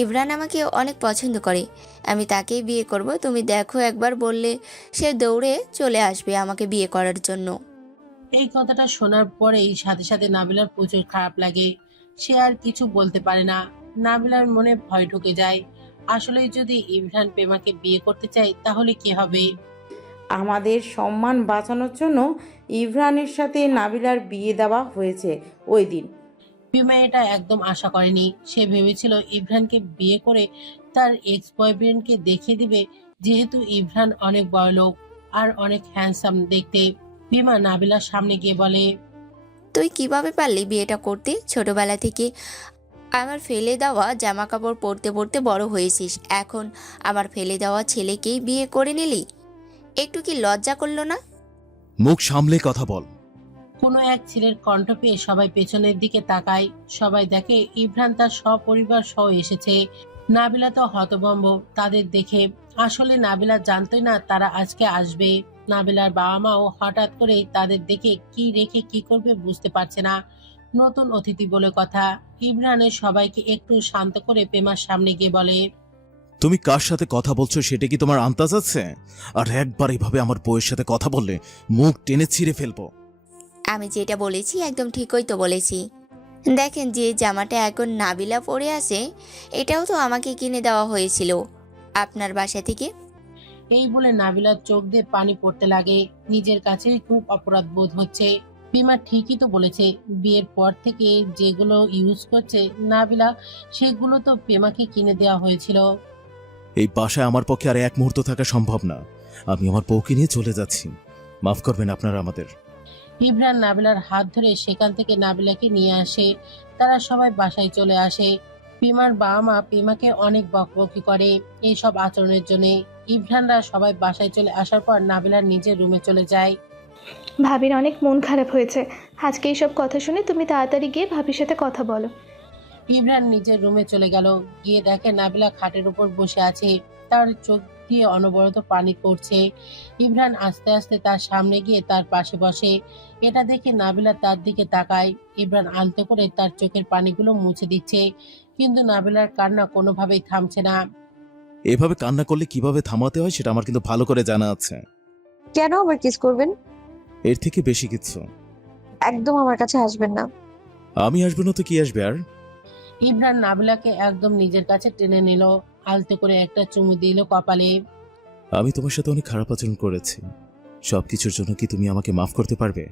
ইমরান আমাকে অনেক পছন্দ করে, আমি তাকেই বিয়ে করব। তুমি দেখো, একবার বললে সে দৌড়ে চলে আসবে আমাকে বিয়ে করার জন্য। এই কথাটা শোনার পরেই সাথে সাথে নাবিলার প্রচুর খারাপ লাগে। সে আর কিছু বলতে পারে না। নাবিলার মনে ভয় ঢুকে যায়। আসলে যদি ইমরান প্রেমাকে বিয়ে করতে চায় তাহলে কি হবে? আমাদের সম্মান বাঁচানোর জন্য ইভরানের সাথে নাবিলার বিয়ে দেওয়া হয়েছে ওই দিন। প্রেমা এটা একদম আশা করেনি। সে ভেবেছিল ইমরানকে বিয়ে করে তার এক্স বয়ফ্রেন্ডকে দেখিয়ে দিবে, যেহেতু ইমরান অনেক বড়লোক আর অনেক হ্যান্ডসাম দেখতে। প্রেমা নাবিলার সামনে গিয়ে বলে, তুই কিভাবে পারলি বিয়েটা করতে? ছোটবেলা থেকে আমার ফেলে দেওয়া জামা কাপড় পরতে পরতে বড় হয়েছিস, এখন আমার ফেলে দেওয়া ছেলেকেই বিয়ে করে নিলি? একটু কি লজ্জা করলো না? মুখ সামলে কথা বল। কোনো এক ছেলের কণ্ঠ পেয়ে সবাই পেছনের দিকে তাকায়। সবাই দেখে ইমরান তার সপরিবার সহ এসেছে। নাবিলা তো হতভম্ব তাদের দেখে। আসলে নাবিলা জানতই না তারা আজকে আসবে। নাবিলার বাবা মাও হঠাৎ করে তাদের দেখে কি রেখে কি করবে বুঝতে পারছে না। নতুন অতিথি বলে কথা। ইমরানের সবাইকে একটু শান্ত করে প্রেমার সামনে গিয়ে বলে, তুমি কার সাথে কথা বলছো সেটা কি তোমার আন্দাজ আছে? আর একবার এভাবে আমার বউয়ের সাথে কথা বললে মুখ টেনে ছিঁড়ে ফেলবো। আমি যেটা বলেছি একদম ঠিকই তো বলেছি। দেখেন, যে জামাটা এখন নাবিলা পরে আছে এটাও তো আমাকে কিনে দেওয়া হয়েছিল আপনার বাসা থেকে। এই বলে নাবিলার চোখ দিয়ে পানি পড়তে লাগে। নিজের কাছেই খুব অপরাধ বোধ হচ্ছে। প্রেমা ঠিকই তো বলেছে, বিয়ের পর থেকে যেগুলো ইউজ করছে নাবিলা, সেগুলো তো প্রেমাকে কিনে দেওয়া হয়েছিল। এই বাসায় আমার পক্ষে আর এক মুহূর্ত থাকা সম্ভব না। আমি আমার বউকে নিয়ে চলে যাচ্ছি। মাফ করবেন আপনারা আমাদের। ইমরান নাবিলার হাত ধরে সেখান থেকে নাবিলাকে নিয়ে আসে। তারা সবাই বাসায় চলে আসে। প্রেমার বাবা মা প্রেমাকে অনেক বকবকি করে এইসব আচরণের জন্য। ইমরানরা সবাই বাসায় চলে আসার পর নাবিলার নিজের রুমে চলে যায়। ভাবির অনেক মন খারাপ হয়েছে। আজকে এইসব কথা শুনে তুমি তাড়াতাড়ি গিয়ে ভাবির সাথে কথা বলো। ইমরান নিজের রুমে চলে গেল। গিয়ে দেখে নাবিলা খাটের উপর বসে আছে, তার চোখ দিয়ে অনবরত পানি পড়ছে। ইমরান আস্তে আস্তে তার সামনে গিয়ে তার পাশে বসে। এটা দেখে নাবিলা তার দিকে তাকায়। ইমরান আলতো করে তার চোখের পানিগুলো মুছে দিচ্ছে। কিন্তু নাবিলার কান্না কোনোভাবেই থামছে না। এভাবে কান্না করলে কিভাবে থামাতে হয় সেটা আমার কিন্তু ভালো করে জানা আছে। কেন আবার কিস করবেন? এর থেকে বেশি কিছু। একদম আমার কাছে আসবেন না। আমি আসবো না তো কি আসবে আর? ইমরান নাবিলাকে একদম নিজের কাছে টেনে নিল, আলতো করে একটা চুমু দিল কপালে। আমি তোমার সাথে অনেক খারাপ আচরণ করেছি, সবকিছুর জন্য কি তুমি আমাকে মাফ করতে পারবে?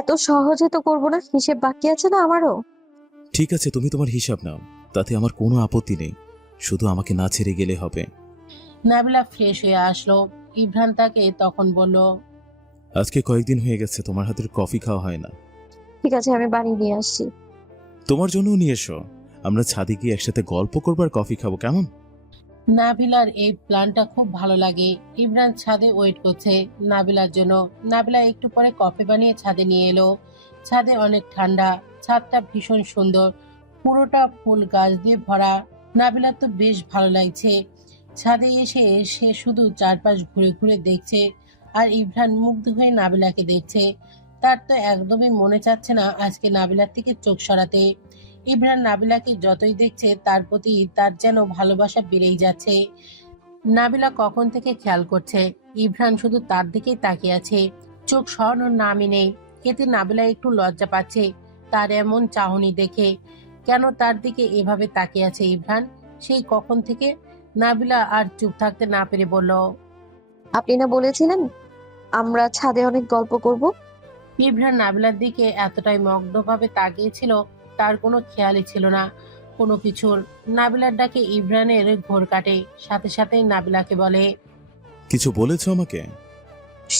এত সহজে তো করবো না, হিসেব বাকি আছে না আমারও। ঠিক আছে, তুমি তোমার হিসাব নাও, তাতে আমার কোনো আপত্তি নেই, শুধু আমাকে না ছেড়ে গেলে হবে। নাবিলা ফ্রেশ হয়ে আসলো। ইমরান তাকে তখন বলল, আজকে কয়েকদিন হয়ে গেছে তোমার হাতের কফি খাওয়া হয় না। ঠিক আছে, আমি বানিয়ে নিয়ে আসছি। তোমার জন্যও নিয়ে এসো, আমরা ছাদে গিয়ে একসাথে গল্প করবো আর কফি খাবো, কেমন? নাবিলার এই প্ল্যানটা খুব ভালো লাগে। ইমরান ছাদে ওয়েট করছে নাবিলার জন্য। নাবিলা একটু পরে কফি বানিয়ে ছাদে নিয়ে এলো। ছাদে অনেক ঠান্ডা, ছাদটা ভীষণ সুন্দর, পুরোটা ফুল গাছ দিয়ে ভরা। নাবিলার তো বেশ ভালো লাগছে। ছাদে এসে সে শুধু চারপাশ ঘুরে ঘুরে দেখছে, আর ইমরান মুগ্ধ হয়ে নাবিলাকে দেখছে। তার তো একদমই মনে চাচ্ছে না আজকে নাবিলার থেকে চোখ সরাতে। ইমরান নাবিলাকে যতই দেখছে তার প্রতি তার যেন ভালোবাসা বেড়েই যাচ্ছে। নাবিলা কখন থেকে খেয়াল করছে ইমরান শুধু তার দিকেই তাকিয়ে আছে, চোখ সরানোর নামই নেই। এতে নাবিলা একটু লজ্জা পাচ্ছে তার এমন চাহনি দেখে। কেন তার দিকে এভাবে তাকিয়ে আছে ইমরান, সেই কখন থেকে? নাবিলা আর চুপ থাকতে না পেরে বলল, আপনি না বলেছিলেন আমরা ছাদে অনেক গল্প করব? ইমরান নাবিলার দিকে এতটাই মগ্নভাবে তাকিয়েছিল তার কোনো খেয়ালই ছিল না কোনো কিছুর। নাবিলার ডাকে ইমরানের ঘোর কাটে, সাথে সাথে নাবিলাকে বলে, কিছু বলেছো আমাকে?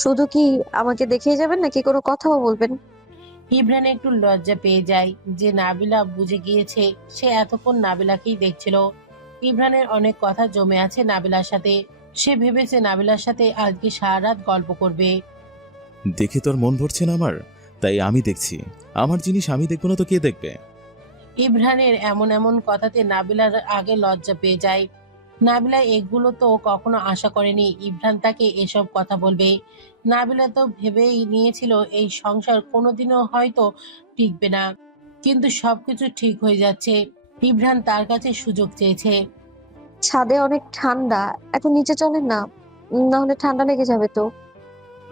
শুধু কি আমাকে দেখেই যাবেন নাকি কোনো কথাও বলবেন? ইমরান একটু লজ্জা পেয়ে যায় যে নাবিলা বুঝে গিয়েছে সে এতক্ষণ নাবিলাকেই দেখছিল। ইমরানের অনেক কথা জমে আছে নাবিলার সাথে। সে ভেবেছে নাবিলার সাথে আজকে সারা রাত গল্প করবে। দেখে তোর মন ভরছে না আমার, তাই আমি দেখছি। আমার জিনিস আমি দেখবো না তো কে দেখবে? ইমরানের এমন এমন কথাতে নাবিলার আগে লজ্জা পেয়ে যায়। নাবিলা এগুলো তো কখনো আশা করেনি ইমরান তাকে এসব কথা বলবে। নাবিলা তো ভেবেই নিয়েছিল এই সংসার কোনোদিনও হয়তো টিকবে না, কিন্তু সবকিছু ঠিক হয়ে যাচ্ছে। ইমরান তার কাছে সুযোগ চেয়েছে। ছাদে অনেক ঠান্ডা, এখন নিচে চলেন না, না হলে ঠান্ডা লেগে যাবে তো।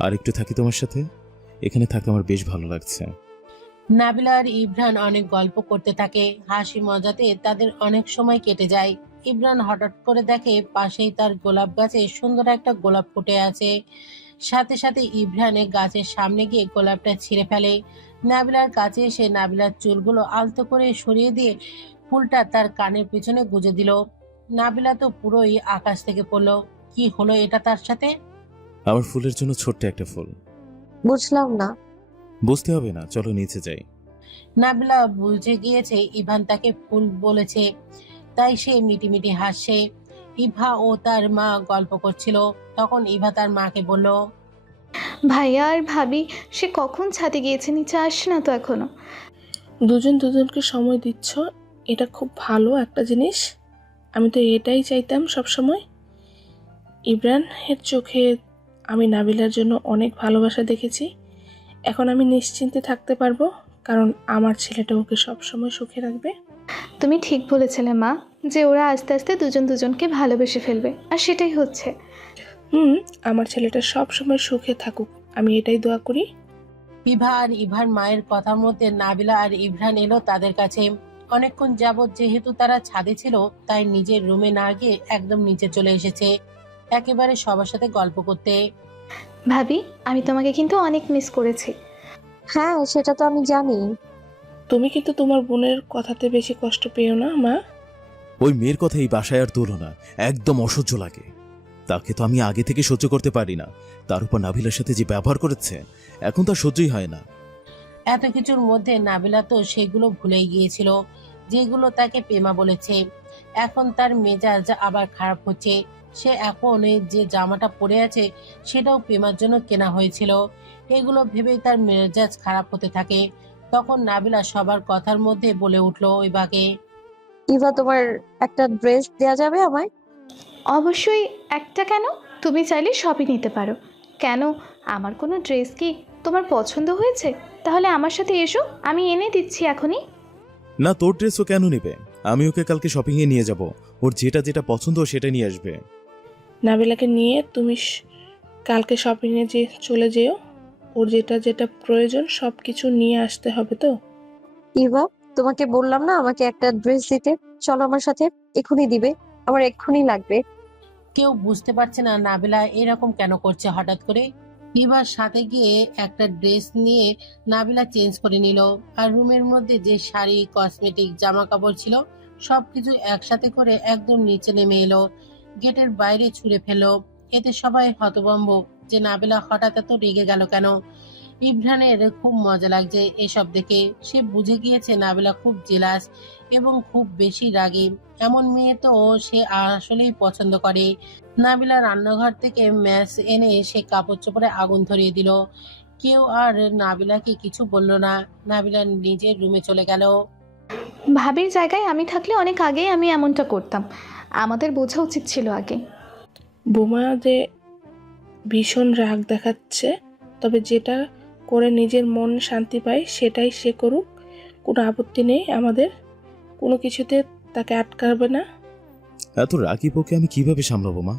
আর একটু থাকি তোমার সাথে, এখানে থাকতে আমার বেশ ভালো লাগছে। নাবিলা আর ইমরান অনেক গল্প করতে থাকে, হাসি মজাতে তাদের অনেক সময় কেটে যায়। ইমরান হঠাৎ করে দেখে পাশেই তার গোলাপ গাছে সুন্দর একটা গোলাপ ফুটে আছে। সাথে সাথে ইমরানে গাছের সামনে গিয়ে গোলাপটা ছিঁড়ে ফেলে। নাবিলার কাছে এসে নাবিলার চুলগুলো আলতো করে সরিয়ে দিয়ে ফুলটা তার কানের পিছনে গুজে দিল। নাবিলা তো পুরোই আকাশ থেকে পড়লো। কি হলো এটা তার সাথে? আমার ফুলের জন্য ছোট্ট একটা ফুল। বুঝলাম না। বুঝতে হবে না, চলো নিচে যাই। নাবিলা বুঝে গিয়েছে ইভান তাকে ফুল বলেছে, তাই সে মিটিমিটি হাসছে। ইভা ও তার মা গল্প করছিল, তখন ইভা তার মাকে বলল, ভাইয়া আর ভাবি সে কখন ছাদে গিয়েছে, নিচে আসে না তো এখনো। দুজন দুজনকে সময় দিচ্ছ, এটা খুব ভালো একটা জিনিস। আমি তো এটাই চাইতাম সব সময়। ইমরানের চোখে আমি নাবিলার জন্য অনেক ভালোবাসা দেখেছি। এখন আমি নিশ্চিন্তে থাকতে পারবো, কারণ আমার ছেলেটা ওকে সবসময় সুখে রাখবে। তুমি ঠিক বলেছিলে মা, যে ওরা আস্তে আস্তে দুজন দুজনকে ভালোবেসে ফেলবে, আর সেটাই হচ্ছে। আমার ছেলেটা সবসময় সুখে থাকুক, আমি এটাই দোয়া করি। ইভা আর ইভার মায়ের কথার মধ্যে নাবিলা আর ইমরান এলো তাদের কাছে। অনেকক্ষণ যাবৎ যেহেতু তারা ছাদে ছিল, তাই নিজের রুমে না গিয়ে একদম নিচে চলে এসেছে একেবারে সবার সাথে গল্প করতে। ভাবি, আমি তোমাকে কিন্তু অনেক মিস করেছি। হ্যাঁ, সেটা তো আমি জানি। তুমি কিন্তু তোমার বোনের কথাতে বেশি কষ্ট পেও না মা। ওই মেয়ের কথা এই বাসায় আর তোলো না, একদম অসহ্য লাগে। তাকে তো আমি আগে থেকে সহ্য করতে পারি না, তার উপর নাবিলার সাথে যে ব্যবহার করেছে এখন তার সহ্যই হয় না। এত কিছুর মধ্যে নাবিলা তো সেগুলো ভুলেই গিয়েছিল যেগুলো তাকে পেমা বলেছে। এখন তার মেজাজ আবার খারাপ হচ্ছে। সে এখন যে জামাটা পরে আছে সেটাও পেমার জন্য কেনা হয়েছিল। এগুলো ভেবেই তার মেজাজ খারাপ হতে থাকে। তখন নাবিলা সবার কথার মধ্যে বলে উঠলো ইভাকে, ইভা, তোমার একটা ড্রেস দেয়া যাবে আমায়? অবশ্যই। একটা কেন, তুমি চাইলে সবই নিতে পারো। কেন, আমার কোনো ড্রেস কি তোমার পছন্দ হয়েছে? তাহলে আমার সাথে এসো, আমি এনে দিচ্ছি এখনই। না, তোর ড্রেসও কেন নেবে? আমি ওকে কালকে শপিংয়ে নিয়ে যাব। ওর যেটা যেটা পছন্দ সেটা নিয়ে আসবে। নাবিলাকে নিয়ে তুমি কালকে শপিংয়ে চলে যেও। ওর যেটা যেটা প্রয়োজন সব কিছু নিয়ে আসতে হবে তো। ইভা, তোমাকে বললাম না আমাকে একটা ড্রেস দিতে? চলো আমার সাথে, এক্ষুনি দিবে, আমার এক্ষুনি লাগবে। কেউ বুঝতে পারছে না নাবিলা এরকম কেন করছে হঠাৎ করে। ইভার সাথে গিয়ে একটা ড্রেস নিয়ে নাবিলা চেঞ্জ করে নিল, আর রুমের মধ্যে যে শাড়ি, কসমেটিক, জামা কাপড় ছিল সবকিছু একসাথে করে একদম নিচে নেমে এলো, গেটের বাইরে ছুঁড়ে ফেললো। এতে সবাই হতভম্ব যে নাবিলা হঠাৎ এত রেগে গেল কেন। ইমরানের খুব মজা লাগছে এসব দেখে। সে বুঝে গিয়েছে নাবিলা খুব জেলাস এবং খুব বেশি রাগী। এমন মেয়ে তো সে আসলেই পছন্দ করে। নাবিলা রান্নাঘর থেকে ম্যাচ এনে সে কাপড় চোপড়ে আগুন ধরিয়ে দিল। কেউ আর নাবিলাকে কিছু বলল না। নাবিলা নিজের রুমে চলে গেল। ভাবির জায়গায় আমি থাকলে অনেক আগেই আমি এমনটা করতাম। আমাদের বোঝা উচিত ছিল আগে। বোমা যে ভীষণ রাগ দেখাচ্ছে, তবে যেটা করে নিজের মন শান্তি পায় সেটাই সে করুক, কোনো আপত্তি নেই আমাদের। কোনো কিছুতে তাকে আটকাবে না। এত রাগী বউকে আমি কিভাবে সামলাবো মা?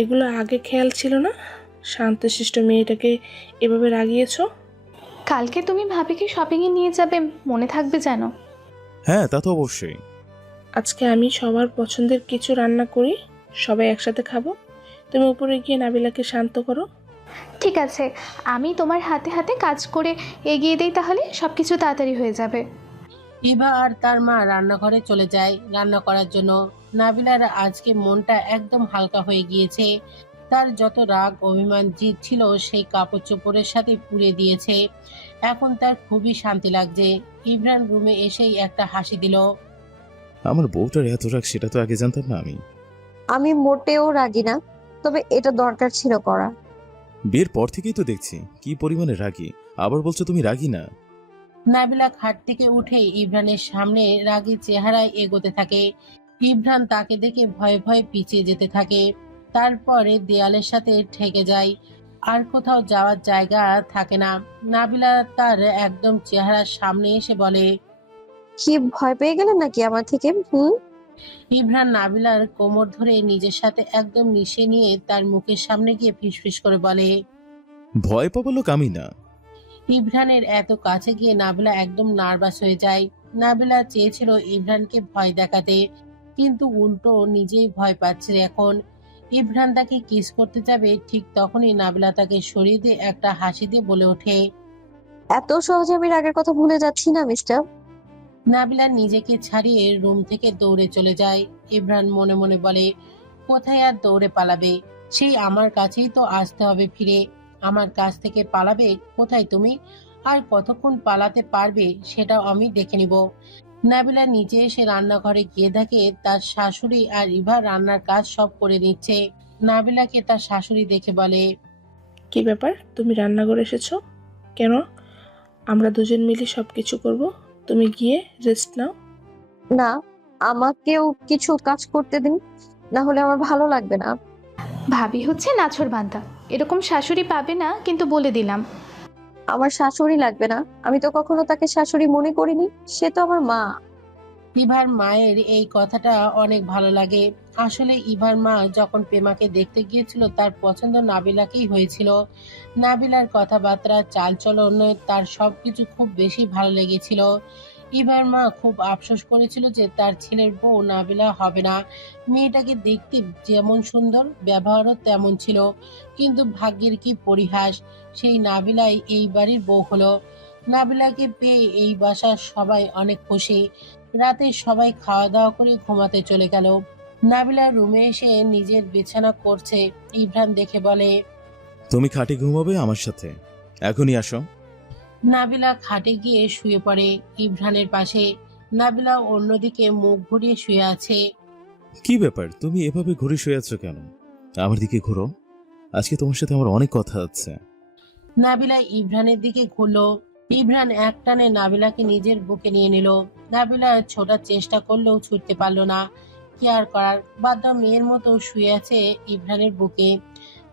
এগুলো আগে খেয়াল ছিল না? শান্তশিষ্ট মেয়েটাকে এভাবে রাগিয়েছো। কালকে তুমি ভাবিকে শপিংয়ে নিয়ে যাবে, মনে থাকবে যেন। হ্যাঁ, তা তো অবশ্যই। আজকে আমি সবার পছন্দের কিছু রান্না করি, সবাই একসাথে খাবো। তুমি উপরে গিয়ে নাবিলাকে শান্ত করো। ঠিক আছে, আমি তোমার হাতে হাতে কাজ করে এগিয়ে দিই, তাহলে সব কিছু তাড়াতাড়ি হয়ে যাবে। ইভা আর তার মা রান্নাঘরে চলে যায় রান্না করার জন্য। নাবিলার আজকে মনটা একদম হালকা হয়ে গিয়েছে। তার যত রাগ, অভিমান, জিদ ছিল সেই কাপড় চোপড়ের সাথে পুড়িয়ে দিয়েছে। এখন তার খুবই শান্তি লাগছে। ইমরান রুমে এসেই একটা হাসি দিল। আমার বউটার এত রাগ সেটা তো আগে জানতাম না আমি। আমি মোটেও রাগি না, তবে এটা দরকার ছিল করা। বিয়ের পর থেকেই তো দেখছি কি পরিমাণে রাগী। আবার বলছো তুমি রাগী না? নাবিলা খাট থেকে উঠে ইমরানের সামনে রাগী চেহারায় এগোতে থাকে। ইমরান তাকে দেখে ভয়ে ভয়ে পিছিয়ে যেতে থাকে। তারপরে দেয়ালের সাথে ঠেকে যায়। আর কোথাও যাওয়ার জায়গা থাকে না। নাবিলা তার একদম চেহারার সামনে এসে বলে। কি ভয় পেয়ে গেলেন নাকি আমার থেকে? ইমরান নাবিলার কোমর ধরে নিজের সাথে একদম মিশে নিয়ে তার মুখের সামনে গিয়ে ফিসফিস করে বলে। ভয় পাবো লোক আমি না। ইমরানের এত কাছে গিয়ে নাবিলা একদম নার্ভাস হয়ে যায়। নাবিলা চেয়েছিল ইমরানকে ভয় দেখাতে, কিন্তু উল্টো নিজেই ভয় পাচ্ছে এখন। ইমরান তাকে কিস করতে যাবে, ঠিক তখনই নাবিলা তাকে সরিয়ে দিয়ে একটা হাসি দিয়ে বলে ওঠে। এত সহজে আমি রাগের কথা ভুলে যাচ্ছি না মিস্টার। নাবিলা নিজেকে ছাড়িয়ে রুম থেকে দৌড়ে চলে যায়। ইমরান মনে মনে বলে, কোথায় আর দৌড়ে পালাবে? সেই আমার কাছেই তো আসতে হবে ফিরে। আমার কাছ থেকে পালাবে কোথায় তুমি? আর কতক্ষণ পালাতে পারবে সেটাও আমি দেখে নিব। নাবিলা নিচে এসে রান্নাঘরে গিয়ে দেখে তার শাশুড়ি আর ইভা রান্নার কাজ সব করে নিচ্ছে। নাবিলাকে তার শাশুড়ি দেখে বলে। কি ব্যাপার, তুমি রান্নাঘরে এসেছো কেন? আমরা দুজন মিলে সবকিছু করব, তুমি গিয়ে রেস্ট নাও। না, আমাকেও কিছু কাজ করতে দিন, না হলে আমার ভালো লাগবে না। ভাবি হচ্ছে নাছোড়বান্দা, এরকম শাশুড়ি পাবে না, কিন্তু বলে দিলাম। আমার শাশুড়ি লাগবে না, আমি তো কখনো তাকে শাশুড়ি মনে করিনি, সে তো আমার মা। ইভার মায়ের এই কথাটা অনেক ভালো লাগে। আসলে ইভার মা যখন পেমাকে দেখতে গিয়েছিল তার পছন্দ নাবিলাকেই হয়েছিল। নাবিলার কথাবার্তা, চালচলন, তার সবকিছু খুব বেশি ভালো লেগেছিল। ইভার মা খুব আফসোস করেছিল যে তার ছেলের বউ নাবিলা হবে না। মেয়েটাকে দেখতে যেমন সুন্দর, ব্যবহারও তেমন ছিল, কিন্তু ভাগ্যের কি পরিহাস, সেই নাবিলাই এই বাড়ির বউ হলো। নাবিলাকে পেয়ে এই বাসার সবাই অনেক খুশি। রাতে সবাই খাওয়া দাওয়া করে ঘুমাতে চলে গেল। নাবিলা রুমে এসে নিজের বিছানা করছে। ইমরান দেখে বলে। তুমি খাটে ঘুমাবে আমার সাথে, এখনই আসো। নাবিলা খাটে গিয়ে শুয়ে পড়ে ইমরানের পাশে। নাবিলা অন্যদিকে মুখ ঘুরিয়ে শুয়ে আছে। কি ব্যাপার, তুমি এভাবে ঘুরে শুয়ে আছো কেন? আমার দিকে ঘুরো, আজকে তোমার সাথে আমার অনেক কথা আছে। নাবিলা ইমরানের দিকে ঘুরলো। ইমরান একটানে নাবিলাকে নিজের বুকে নিয়ে নিল। নাবিলা ছোটার চেষ্টা করলেও ছুটতে পারলো না। কি আর করার, বাধ্য মেয়ের মতো শুয়ে আছে ইমরানের বুকে।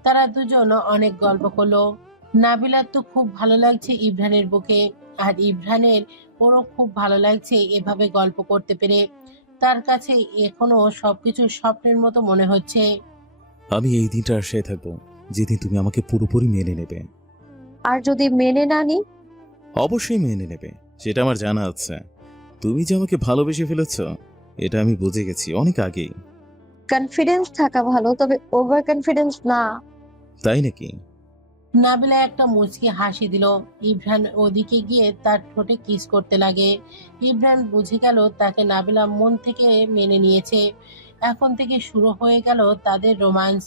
তারা দুজন অনেক গল্প করলো। নাবিলার তো খুব ভালো লাগছে ইমরানের বুকে, আর ইমরানের ওরও খুব ভালো লাগছে এভাবে গল্প করতে পেরে। তার কাছে এখনো সবকিছু স্বপ্নের মতো মনে হচ্ছে। আমি এই দিনটা আশায় থাকবো যেদিন তুমি আমাকে পুরোপুরি মেনে নেবে। আর যদি মেনে না নি? অবশ্যই মেনে নেবে, সেটা আমার জানা আছে। তুমি যে আমাকে ভালোবেসে ফেলেছ এটা আমি বুঝে গেছি অনেক আগেই। কনফিডেন্স থাকা ভালো, তবে ওভার কনফিডেন্স না। তাই নাকি? নাবিলা একটা মুচকি হাসি দিল। ইমরান ওদিকে গিয়ে তার ঠোঁটে কিস করতে লাগে। ইমরান বুঝে গেল তাকে নাবিলা মন থেকে মেনে নিয়েছে। এখন থেকে শুরু হয়ে গেল তাদের রোমান্স।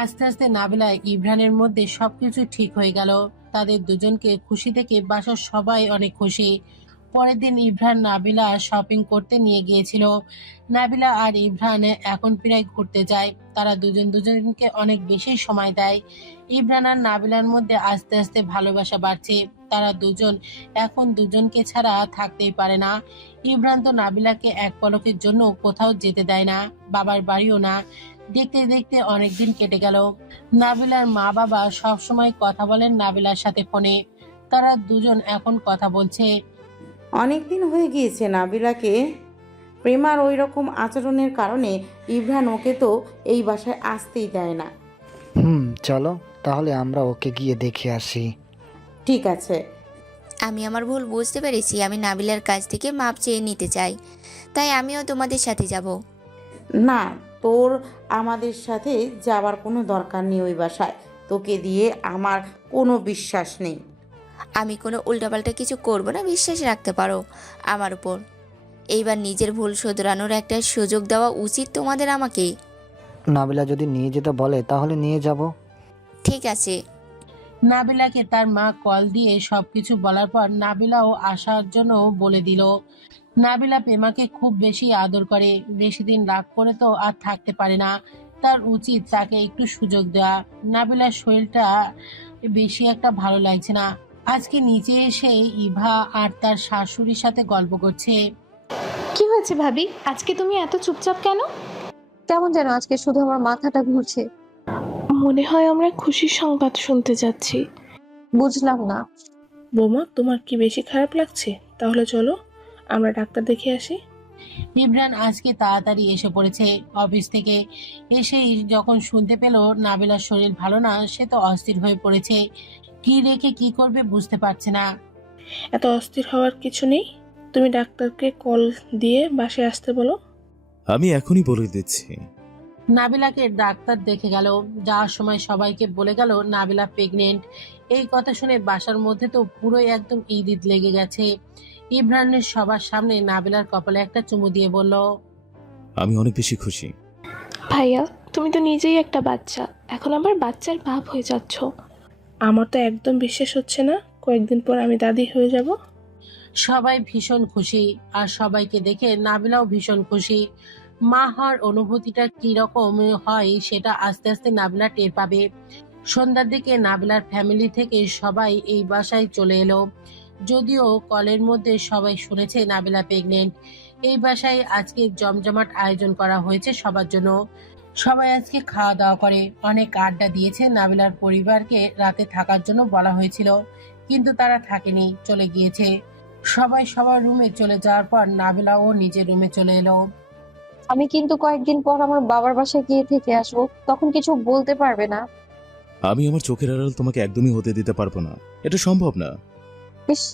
আস্তে আস্তে নাবিলা ইমরানের মধ্যে সবকিছু ঠিক হয়ে গেল। তাদের দুজনকে খুশি দেখে বাসার সবাই অনেক খুশি। পরের দিন ইমরান নাবিলা শপিং করতে নিয়ে গিয়েছিল। নাবিলা আর ইমরান এখন প্রায় ঘুরতে যায়। তারা দুজন দুজনকে অনেক বেশি সময় দেয়। ইমরান আর নাবিলার মধ্যে আস্তে আস্তে ভালোবাসা বাড়ছে। তারা দুজন এখন দুজনকে ছাড়া থাকতেই পারে না। ইমরান তো নাবিলাকে এক পলকের জন্য কোথাও যেতে দেয় না, বাবার বাড়িও না। দেখতে দেখতে অনেকদিন কেটে গেল। নাবিলার মা বাবা সবসময় কথা বলেন নাবিলার সাথে ফোনে। তারা দুজন এখন কথা বলছে। অনেক দিন হয়ে গিয়েছে নাবিলাকে। প্রেমার ওই রকম আচরণের কারণে ইমরান ওকে তো এই বাসায় আসতেই দেয় না। চলো তাহলে আমরা ওকে গিয়ে দেখে আসি। ঠিক আছে। আমি আমার ভুল বুঝতে পেরেছি। আমি নাবিলার কাছ থেকে মাপ চেয়ে নিতে চাই, তাই আমিও তোমাদের সাথে যাব। না, তোর আমাদের সাথে যাবার কোনো দরকার নেই ওই বাসায়। তোকে দিয়ে আমার কোনো বিশ্বাস নেই। আমি কোনো উল্টাপাল্টা কিছু করব না, বিশ্বাস রাখতে পারো আমার উপর। এইবার নিজের ভুল শোধরানোর একটা সুযোগ দেওয়া উচিত তোমাদের আমাকে। নাবিলা যদি নিয়ে যেতে বলে তাহলে নিয়ে যাব। ঠিক আছে। নাবিলাকে তার মা কল দিয়ে সবকিছু বলার পর নাবিলাও আসার জন্য বলে দিল। নাবিলা প্রেমাকে খুব বেশি আদর করে। বেশি দিন রাগ করে তো আর থাকতে পারে না। তার উচিত তাকে একটু সুযোগ দেওয়া। নাবিলার শরীরটা বেশি একটা ভালো লাগছে না। আজকে নিচে এসে ইভা আর তার শাশুড়ির সাথে গল্প করছে। কি হয়েছে ভাবি, আজকে তুমি এত চুপচাপ কেন? কেমন যেন আজকে শুধু আমার মাথাটা ঘুরছে। মনে হয় আমরা খুশির সংবাদ শুনতে যাচ্ছি। বুঝলাম না। বৌমা, তোমার কি বেশি খারাপ লাগছে? তাহলে চলো আমরা ডাক্তার দেখে আসি। ইমরান আজকে তাড়াতাড়ি এসে পড়েছে অফিস থেকে। এসেই যখন শুনতে পেল নাবিলার শরীর ভালো না, সে তো অস্থির হয়ে পড়েছে। কি রেখে কি করবে বুঝতে পারছে না। এত অস্থির হওয়ার কিছু নেই। তুমি ডাক্তারকে কল দিয়ে বাসায় আসতে বলো। আমি এখনই বলে দিচ্ছি। নাবিলাকে ডাক্তার দেখে গেল। যাওয়ার সময় সবাইকে বলে গেল নাবিলা প্রেগনেন্ট। এই কথা শুনে বাসার মধ্যে তো পুরোই একদম ঈদ ঈদ লেগে গেছে। ইমরানের সবার সামনে নাবিলার কপালে একটা চুমু দিয়ে বলল, আমি অনেক বেশি খুশি। ভাইয়া, তুমি তো নিজেই একটা বাচ্চা, এখন আবার বাচ্চার বাপ হয়ে যাচ্ছ। আমার তো একদম বিশ্বাস হচ্ছে না কয়েকদিন পর আমি দাদি হয়ে যাব। সবাই ভীষণ খুশি। আর সবাইকে দেখে নাবিলাও ভীষণ খুশি। মা হওয়ার অনুভূতিটা কিরকম হয় সেটা আস্তে আস্তে নাবিলা টের পাবে। সন্ধ্যার দিকে নাবিলার ফ্যামিলি থেকে সবাই এই বাসায় চলে এলো। যদিও কলের মধ্যে সবাই শুনেছে নাবিলা প্রেগনেন্ট। এই বাসায় আজকে জমজমাট আয়োজন করা হয়েছে সবার জন্য। সবাই আজকে খাওয়া দাওয়া করে অনেক আড্ডা দিয়েছে। নাবিলার পরিবারকে রাতে থাকার জন্য বলা হয়েছিল, কিন্তু তারা থাকেনি, চলে গিয়েছে। সবাই সবার রুমে চলে যাওয়ার পর নাবিলাও নিজের রুমে চলে এলো। আমি কিন্তু কয়েকদিন পর আমার বাবার বাসায় গিয়ে থেকে আসবো, তখন কিছু বলতে পারবে না। আমি আমার চোখের আড়াল তোমাকে একদমই হতে দিতে পারবো না, এটা সম্ভব না। ইস,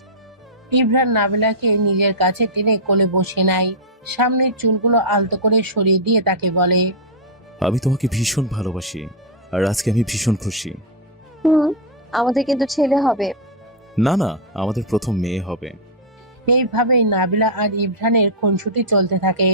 ইমরান নাবিলাকে নিজের কাছে টেনে কোলে বসে নেয়। সামনের চুলগুলো আলতো করে সরিয়ে দিয়ে তাকে বলে, আমি তোমাকে ভীষণ ভালোবাসি, আর আজকে আমি ভীষণ খুশি। আমাদের কিন্তু ছেলে হবে। না না, আমাদের প্রথম মেয়ে হবে। এইভাবেই নাবিলা আর ইমরানের খুনসুটি চলতে থাকে।